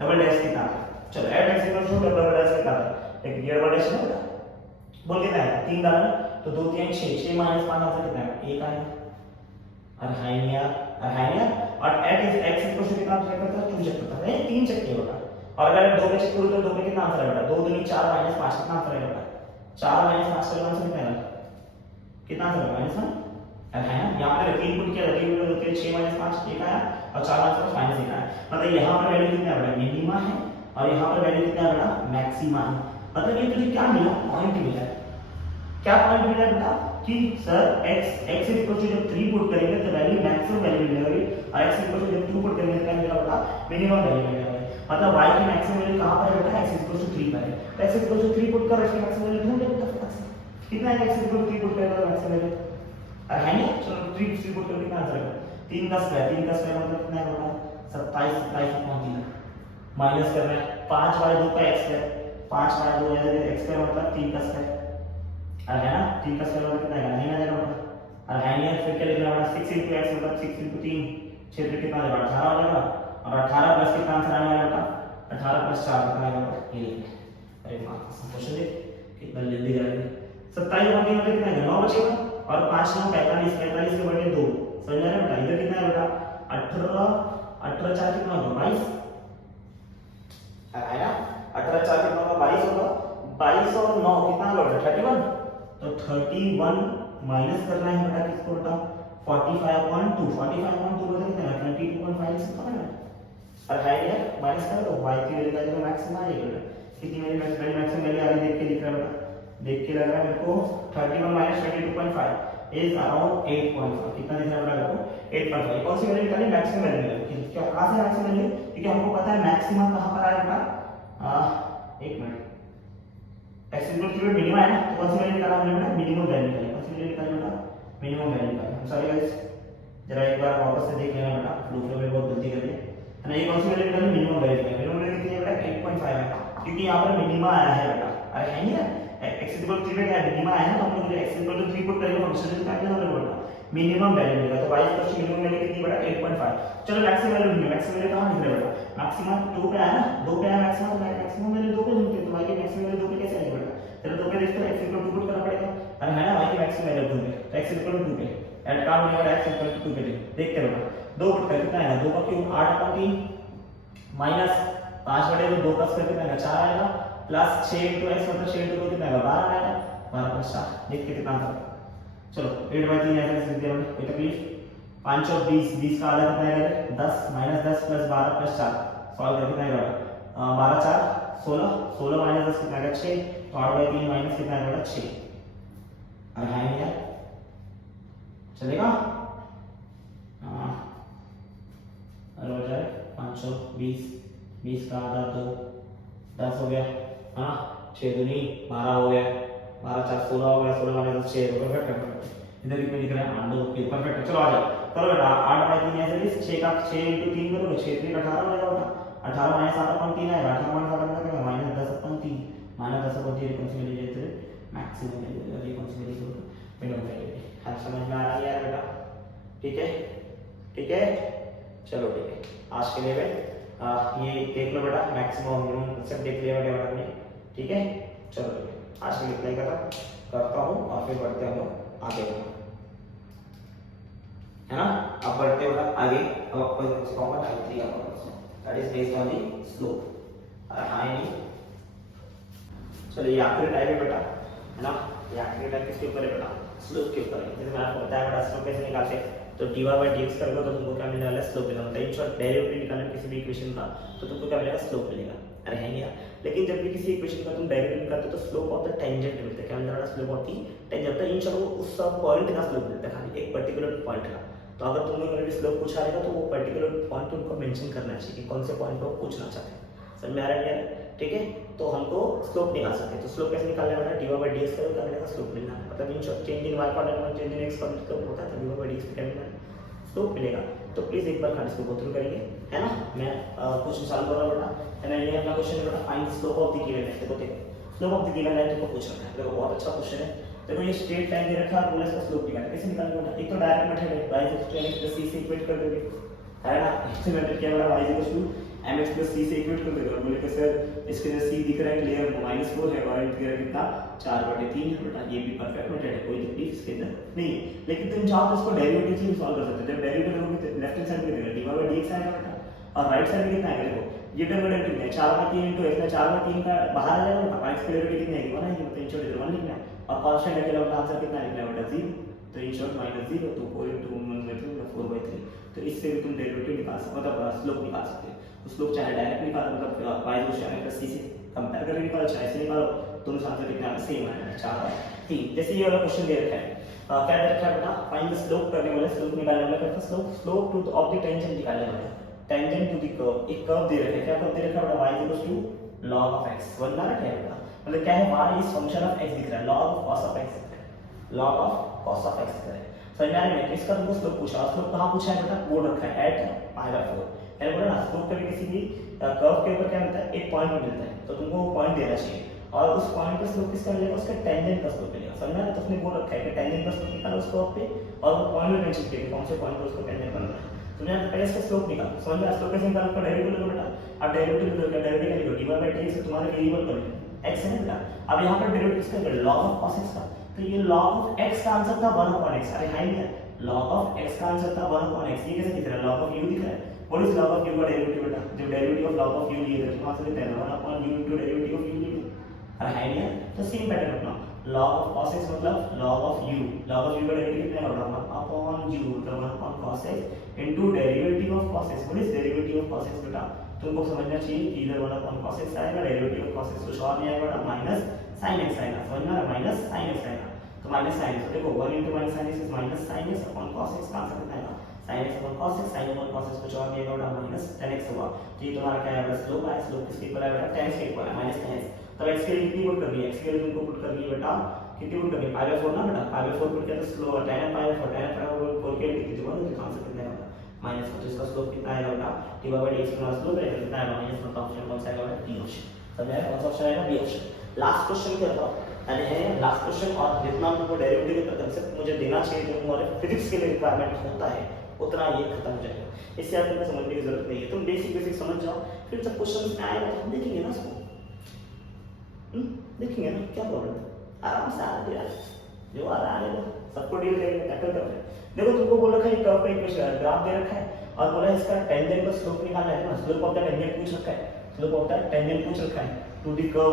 डबल डैश के साथ। चलो at x equals to double dash के साथ एक डबल डैश है बेटा, बोल कितना है 3 डालना तो 2 3 6 6 माइनस 5 आंसर कितना है 1 आएगा। अरहानिया और एट x इक्वल्स टू कितना चेक करता है 2 चेक करता है 3 चेक किया बेटा, और अगर 2 पे चेक करूं तो 2 पे कितना आंसर है बेटा 2 दूनी 4 माइनस 5 कितना आंसर है बेटा 4 माइनस 5 का आंसर कितना है कितना आंसर है माइनस 1 है ना। यहां पे 3 पुट किया 3 पुट होते 6 माइनस 5 1 आया और 4 माइनस 5 माइनस 1 आया, मतलब यहां पर वैल्यू कितना है बेटा मिनिमा है और यहां पर वैल्यू कितना है बेटा मैक्सिमा है। मतलब ये तुझे क्या मिला पॉइंट मिला है, क्या पॉइंट मिला बेटा कि सर x इक्वल टू जब 3 पुट करेंगे तो वैल्यू मैक्सिमम वैल्यू मिलेगी और x इक्वल टू जब 2 पुट करेंगे तो क्या मिलेगा बेटा मिनिमम वैल्यू मिलेगा। मतलब y की मैक्सिमम वैल्यू कहां पर है बेटा x इक्वल टू 3 पर है, तो x इक्वल टू 3 पुट कर इसकी मैक्सिमम वैल्यू ढूंढ ले बेटा फटाक से कितना है x इक्वल टू 3 पुट करेगा तो मैक्सिमम वैल्यू है ना। चलो 3 पुट करके कितना आंसर आएगा 3 का स्क्वायर मतलब कितना है बेटा 27 27 माइनस करना है 5 बाय 2 का x है 5 बाय 2 यानी x स्क्वायर मतलब 3 का स्क्वायर है ना, 3 का स्क्वायर मतलब कितना आएगा 9 आ जाएगा बेटा, और है फिर क्या लिखना बेटा 6 into x मतलब 6 into 3 6 पे कितना आ जाएगा 18 आ जाएगा, और 18 प्लस कितना आंसर आने वाला बेटा 18 प्लस 4 कितना आएगा बेटा ये लिखना। अरे वाह क्वेश्चन देख कितना जल्दी जा रही है। 27 और 3 मतलब कितना आएगा 9 बचेगा, और 5 9 45 45 के बटे 2 समझ आ रहा है बेटा, इधर कितना है बेटा 18 18 4 कितना होगा 22 है ना, 18 4 कितना होगा 22 होगा, 22 और 9 कितना होगा 31, तो 31 माइनस करना है बेटा किसको बेटा 45.2 45.2 मतलब कितना है 22.5 से पता है, और है यार माइनस कर दो y की वैल्यू का जो मैक्सिमम आ जाएगा कितनी मेरी मैक्सिमम वैल्यू आ रही देख के लिख रहा बेटा, देख के लग रहा है मेरे को 31 माइनस 22.5 इज अराउंड 8.5 कितना दिख रहा है बेटा आपको 8.5 कौन सी वैल्यू निकाली मैक्सिमम वैल्यू निकाली, क्या कहां से मैक्सिमम वैल्यू क्योंकि हमको पता है मैक्सिमम कहां पर आया बेटा एक minute x equal to minimum है ना, तो कौन सी वैल्यू निकाला हमने बेटा मिनिमम वैल्यू निकाली, कौन सी वैल्यू निकाली बेटा मिनिमम वैल्यू निकाली। सॉरी गाइस जरा एक बार वापस से देख लेना बेटा फ्लो में बहुत गलती कर ली है ना, ये कौन सी वैल्यू निकाली मिनिमम वैल्यू निकाली, मिनिमम वैल्यू कितनी है बेटा 8.5 है क्योंकि यहां पर मिनिमा आया है बेटा, अरे है नहीं है x इक्वल टू 3 में क्या मिनिमा आया है तो हम लोग x इक्वल टू 3 पुट करेंगे फंक्शन निकाल लेना होगा बेटा मिनिमम वैल्यू मिलेगा, तो y equal to minimum value कितनी बेटा 8.5। चलो मैक्सिमम वैल्यू ढूंढो, मैक्सिमम वैल्यू कहां दिख रहा है बेटा मैक्सिमम 2 पे आया ना 2 पे आया मैक्सिमम, मैक्सिमम वैल्यू 2 पे ढूंढते तो y की मैक्सिमम वैल्यू 2 पे कैसे आएगी बेटा, चलो 2 पे देखते हैं x इक्वल टू पुट करना पड़ेगा, अरे है ना y की मैक्सिमम वैल्यू ढूंढे तो x इक्वल टू 2 पे ऐड काम होने वाला x इक्वल टू 2 पे देख के बेटा 2 पुट कर कितना आएगा 2 का क्यूब 8/3 माइनस 5 बटे 2 का स्क्वायर कितना आएगा 4 आएगा प्लस 6 into x मतलब 6 into 2 कितना आएगा 12 आएगा 12 प्लस 4 देख के कितना आंसर। चलो 8/3 ऐसे लिख दिया हमने कोई तकलीफ 5 और 20 20 का आधा कितना आएगा 10 माइनस 10 प्लस 12 प्लस 4 सॉल्व कर कितना आएगा 12 4 16 16 माइनस 10 कितना आएगा 6 तो 8/3 माइनस कितना आएगा 6 अरे है नहीं यार चलेगा हां अरे हो जाए 520 20 का आधा 2 10 हो गया हाँ 6 दूनी 12 हो गया 12 4 16 हो गया 16 माइनस 6 हो गया परफेक्ट इधर कितने लिख रहे हैं 8 ओके परफेक्ट। चलो आ जाओ करो बेटा 8/3 ऐसे 6 का 6 into 3 करोगे 6 3 18 हो जाएगा बेटा 18 माइनस 8/3 आएगा 18 माइनस 8 कितना माइनस 10/3 माइनस 10/3 कौन सी वैल्यू लेते हैं मैक्सिमम वैल्यू ये कौन सी वैल्यू मिनिमम वैल्यू है समझ में आ रहा है यार बेटा ठीक है चलो ठीक है आज के लिए ये देख लो बेटा मैक्सिमम मिनिमम सब देख लिया बेटा हमने ठीक है। चलो ठीक है आज के लिए इतना ही करता हूँ और फिर बढ़ते हम लोग आगे है ना, अब बढ़ते बेटा आगे अब आपको सिखाऊंगा टाइप 3 आपको that is based on the slope high नहीं। चलो ये आखिरी टाइप है बेटा है ना, ये आखिरी टाइप किसके ऊपर है बेटा स्लोप के ऊपर है। जैसे मैंने आपको बताया बेटा स्लोप कैसे निकालते हैं तो dy/dx करोगे तो तुमको क्या मिलने वाला है स्लोप मिलेगा, इन शॉर्ट डेरिवेटिव निकालना किसी भी इक्वेशन का तो तुमको क्या मिलेगा स्लोप मिलेगा। अरे है यार लेकिन जब भी किसी इक्वेशन का तुम डेरिवेटिव निकालते हो तो स्लोप ऑफ द टेंजेंट मिलता है। क्या मिलता है? Slope of the tangent. इन चलो उस पॉइंट का स्लोप मिलता है, खाली एक पर्टिकुलर पॉइंट का। तो अगर तुमने मेरे स्लोप पूछा रहेगा तो वो पर्टिकुलर पॉइंट उनको मेंशन करना चाहिए कि कौन से पॉइंट को पूछना चाहते हैं। समझ में आ रहा है? ठीक है, तो हमको स्लोप निकाल सकते हैं। तो स्लोप कैसे निकालना है? dy by dx का निकालने का स्लोप मिलना है, मतलब in short change in y coordinate change in x coordinate का होता है, तो dy by dx का मिलना है, स्लोप मिलेगा। तो प्लीज एक बार खाली इसको गो थ्रू करेंगे, है ना। मैं क्वेश्चन सॉल्व कर रहा हूं बेटा, है ना। ये अपना क्वेश्चन है बेटा, find slope of the given line. देखो slope of the given line को पूछ रखा है। देखो बहुत अच्छा क्वेश्चन है। देखो ये स्ट्रेट लाइन दे रखा है और बोला इसका स्लोप निकालना, कैसे निकालना बेटा? एक तो डायरेक्ट मेथड है, y = c से इक्वेट कर दोगे, है ना। इससे मेथड क्या बेटा? y = mx + c से इक्वेट कर दोगे और बोले कि सर इसके जो c दिख रहा है क्लियर -4 है और इनके कितना 4/3 है बेटा। ये भी परफेक्ट मेथड है, कोई तकलीफ इसके अंदर नहीं है। लेकिन तुम चाहो तो इसको डेरिवेटिव से भी सॉल्व कर सकते हो। जब डेरिवेटिव लोगे तो लेफ्ट हैंड साइड पे देगा dy by dx आएगा बेटा, और राइट साइड में कितना आएगा? देखो ये टर्म डेरिवेटिव है 4/3 × x में 4/3 का बाहर आ जाएगा बेटा, x की डेरिवेटिव कितनी आएगी? 1 आएगी, तो इन शॉर्ट 1 लिखना है और कांस्टेंट अकेला अपना आंसर कितना लिखना है बेटा? 0। तो इन शॉर्ट -0 तो 4 × 1 में 4/3। तो इससे भी तुम डेरिवेटिव निकाल सकते हो, मतलब स्लोप निकाल सकते हो। तो स्लोप चाहे डायरेक्ट निकालो, मतलब y = c से कंपेयर करके निकालो, चाहे ऐसे निकालो, दोनों का आंसर कितना सेम आएगा 4/3। जैसे ये वाला क्वेश्चन दे रखा है, क्या दे रखा है बेटा? फाइंड द स्लोप करने वाले, स्लोप निकालने वाला करता slope two of the tangent निकालने वाला, टेंजेंट टू द कर्व। एक कर्व दे रखा है, क्या कर्व दे रखा है बेटा? y = log of x। वरना क्या है बेटा? मतलब क्या है? y is function of x दिख रहा है, log of cos of x दिख रहा है, log of cos of x दिख रहा है। समझ में आ रहा है? इसका तुमको स्लोप पूछा, स्लोप कहां पूछा है बेटा? बोल रखा है एट π/4। मैंने बोला ना स्लोप कभी किसी भी कर्व के ऊपर क्या मिलता है? एक पॉइंट मिलता है, तो तुमको वो पॉइंट देना चाहिए और उस पॉइंट का स्लोप किसका मिलेगा? उसका टेंजेंट का स्लोप मिलेगा। समझ में आ रहा है? तो उसने बोल रखा है कि टेंजेंट का स्लोप निकालो उस कर्व पे और वो पॉइंट में मेंशन किया कौन से पॉइंट पे उसको टेंजेंट बनना है। तो मैं पहले इसका स्लोप निकालो। समझ में आ रहा है? स्लोप कैसे निकालना? डेरिवेटिव लो बेटा। अब डेरिवेटिव लो, क्या डेरिवेटिव dy by dx से तुम्हारे वेरिएबल पर x है बेटा। अब यहाँ पर डेरिवेटिव किसका है? log of cos x का। तो ये log of x का आंसर था 1/x। अरे हां यार, log of x का आंसर था 1/x। ये कैसे दिख रहा है? log of u दिख रहा है। What is log of u का डेरिवेटिव बेटा? जब derivative of log of u लिए तो वहां से लिखते हैं 1/u * डेरिवेटिव ऑफ u लिए। अरे हां यार, तो सेम पैटर्न अपना log of cos x मतलब log of u, log of u का डेरिवेटिव कितना होगा? 1/u मतलब 1/cos x into derivative of cos x। What is derivative of cos x बेटा? तुमको समझना चाहिए कि इधर 1/cos x आएगा, डेरिवेटिव ऑफ cos x कुछ और नहीं आएगा बेटा, -sin x आएगा। समझ में आ रहा है? -sin x आएगा। तो -sin x, देखो 1 * -sin x is -sin x upon cos x का आंसर कितना आएगा? sin x upon cos x, sin upon cos x कुछ और नहीं आएगा बेटा, -tan x होगा। तो ये तुम्हारा क्या है? स्लोप है। स्लोप किसके इक्वल है बेटा? tan x के इक्वल है, -tan x। तब x के लिए कितनी पुट करनी है? x के लिए तुमको पुट करनी है बेटा, कितनी पुट करनी है? π/4 ना बेटा, π/4 पुट किया तो स्लोप tan π/4, tan π/4 के लिए कितनी होगा? तो आंसर कितना आएगा? -4। तो इसका स्लोप कितना आएगा बेटा? dy by dx का स्लोप है कितना आएगा? -1। तो ऑप्शन कौन सा आएगा बेटा? D option. समझ आया? कौन सा ऑप्शन आएगा? D option. लास्ट क्वेश्चन क्या था? यानी है लास्ट क्वेश्चन, और जितना तुमको डेरिवेटिव का कंसेप्ट मुझे देना चाहिए जो तुम्हारे फिजिक्स के लिए रिक्वायरमेंट होता है उतना ये खत्म हो जाएगा। इससे आपको समझने की जरूरत नहीं है, तुम बेसिक समझ जाओ, फिर जब क्वेश्चन में आएगा तो हम देखेंगे ना उसको, देखेंगे ना, क्या प्रॉब्लम है? आराम से आ रहा है, जो आ रहा है सबको डील करेंगे, टैकल कर रहे हैं। देखो तुमको बोल रखा है कर्व का इक्वेशन ग्राफ दे रखा है और बोला इसका टेंजेंट का स्लोप निकालना है ना, स्लोप ऑफ द टेंजेंट पूछ रखा है, स्लोप ऑफ द टेंजेंट पूछ रखा है टू द कर्व,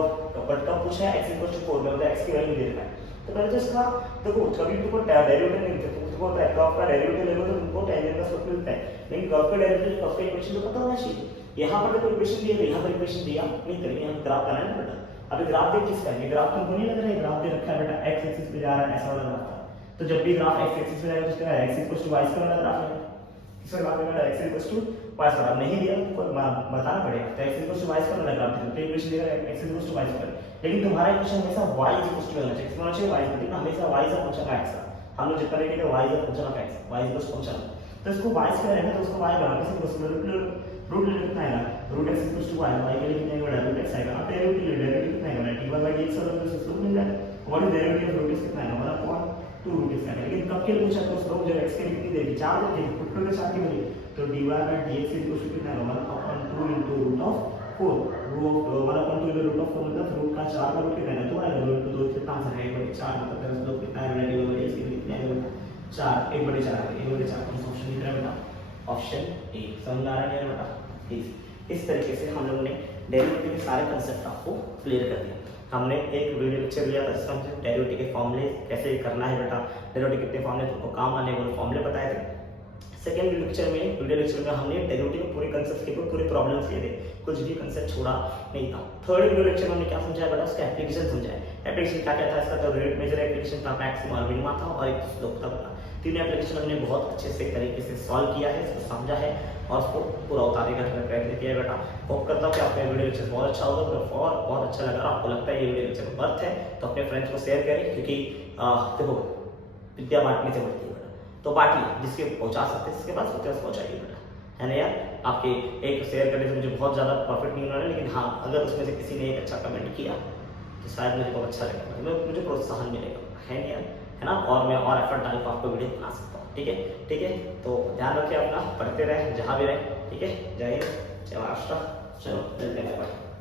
बट कब पूछा है? x = 4 मतलब x की वैल्यू दे रखा है। तो पहले तो इसका देखो, कभी तुमको डेरिवेटिव नहीं मिलता, तुमको कर्व का डेरिवेटिव ले लो तो तुमको टेंजेंट का स्लोप मिलता है, लेकिन कर्व का डेरिवेटिव, कर्व का इक्वेशन तो पता होना चाहिए। यहाँ पर देखो इक्वेशन दिया, यहाँ पर इक्वेशन दिया नहीं करेंगे, हम ग्राफ बनाए ना बेटा। अभी ग्राफ देख किसका है? ये ग्राफ तुमको नहीं लग रहा है? ग्राफ दे रखा है बेटा, x एक्सिस पे जा रहा है, ऐसा वाला ग्राफ था। तो जब भी ग्राफ x एक्सिस पे जाएगा तो उसका x = y वाला ग्राफ है। इसका ग्राफ है बेटा x = y वाला, नहीं दिया तो बताना पड़ेगा। तो x = y वाला ग्राफ है, तो इक्वेशन दिया है x = y वाला, लेकिन तुम्हारा इक्वेशन हमेशा y = होना चाहिए, होना चाहिए y, लेकिन हमेशा y का फंक्शन है x। हम लोग जितना लेंगे y का function of x, y = function, तो इसको y स्क्वायर है ना, तो उसको y बना के सिंपल रूट ले कितना आएगा? रूट x = y, y के लिए कितना आएगा? रूट x आएगा। अब डेरिवेटिव कितना आएगा? dy by dx और तो स्लोप मिल जाएगा। What is derivative of root x कितना आएगा? 1/2 रूट x आएगा। लेकिन कब के लिए पूछा? तो स्लोप जब x के लिए कितनी देगी? 4 देगी, पुट करके 4 की मिली, तो dy by dx कितना आएगा? 1/2 into root of 4, root 1/2 into root of 4 मतलब रूट का 4 का रूट कितना है? 2 आएगा, रूट 2 कितना आंसर है? 1/4 मतलब तेरा स्लोप कितना आएगा? dy by dx कितना आएगा? 4, 1/4, 1/4 कौन सा ऑप्शन दिख रहा है बेटा? Option A. समझ आ रहा है बेटा? इस तरीके से हम लोगों ने डेरिवेटिव के सारे कंसेप्ट आपको क्लियर कर दिया। हमने एक वीडियो लेक्चर लिया था जिसमें हमने डेरिवेटिव के फॉर्मूले कैसे करना है बेटा, डेरिवेटिव कितने फॉर्मूले तुमको काम आने वाले फॉर्मूले बताए थे, सेकेंड वीडियो लेक्चर में हमने डेरिवेटिव के पूरे कंसेप्ट के पूरे प्रॉब्लम्स लिए थे, कुछ भी कंसेप्ट छोड़ा नहीं था। थर्ड वीडियो लेक्चर में हमने क्या समझाया बेटा, उसका एप्लीकेशन समझाया। एप्लीकेशन क्या क्या था इसका, तो रेट मेजर एप्लीकेशन था, मैक्सिमम और मिनिमा था, और एक स्लोप था बेटा। तीनों एप्लीकेशन हमने बहुत अच्छे से तरीके से सॉल्व किया है, इसको समझा है और उसको पूरा उतारने का प्रयत्न किया है बेटा। होप करता हूँ कि आपका वीडियो लेक्चर बहुत अच्छा होगा, तो और बहुत अच्छा लगा, आपको लगता है ये वीडियो लेक्चर वर्थ है तो अपने फ्रेंड्स को शेयर करें, क्योंकि देखो विद्या बांटने से बढ़ती है बेटा, तो बांटिए, जिसके पहुंचा सकते हैं जिसके पास होते हैं पहुंचाइए बेटा, है ना यार। आपके एक शेयर करने से मुझे बहुत ज़्यादा प्रॉफिट नहीं होना है, लेकिन हाँ अगर उसमें से किसी ने एक अच्छा कमेंट किया तो शायद मुझे बहुत अच्छा लगेगा, मुझे प्रोत्साहन मिलेगा, है नहीं यार, है ना। और मैं और एफर्ट डाल कर आपको वीडियो बना सकता हूँ, ठीक है। ठीक है, तो ध्यान रखिए अपना, पढ़ते रहे जहाँ भी रहे, ठीक है। जय हिंद, जय महाराष्ट्र, चलो मिलते हैं।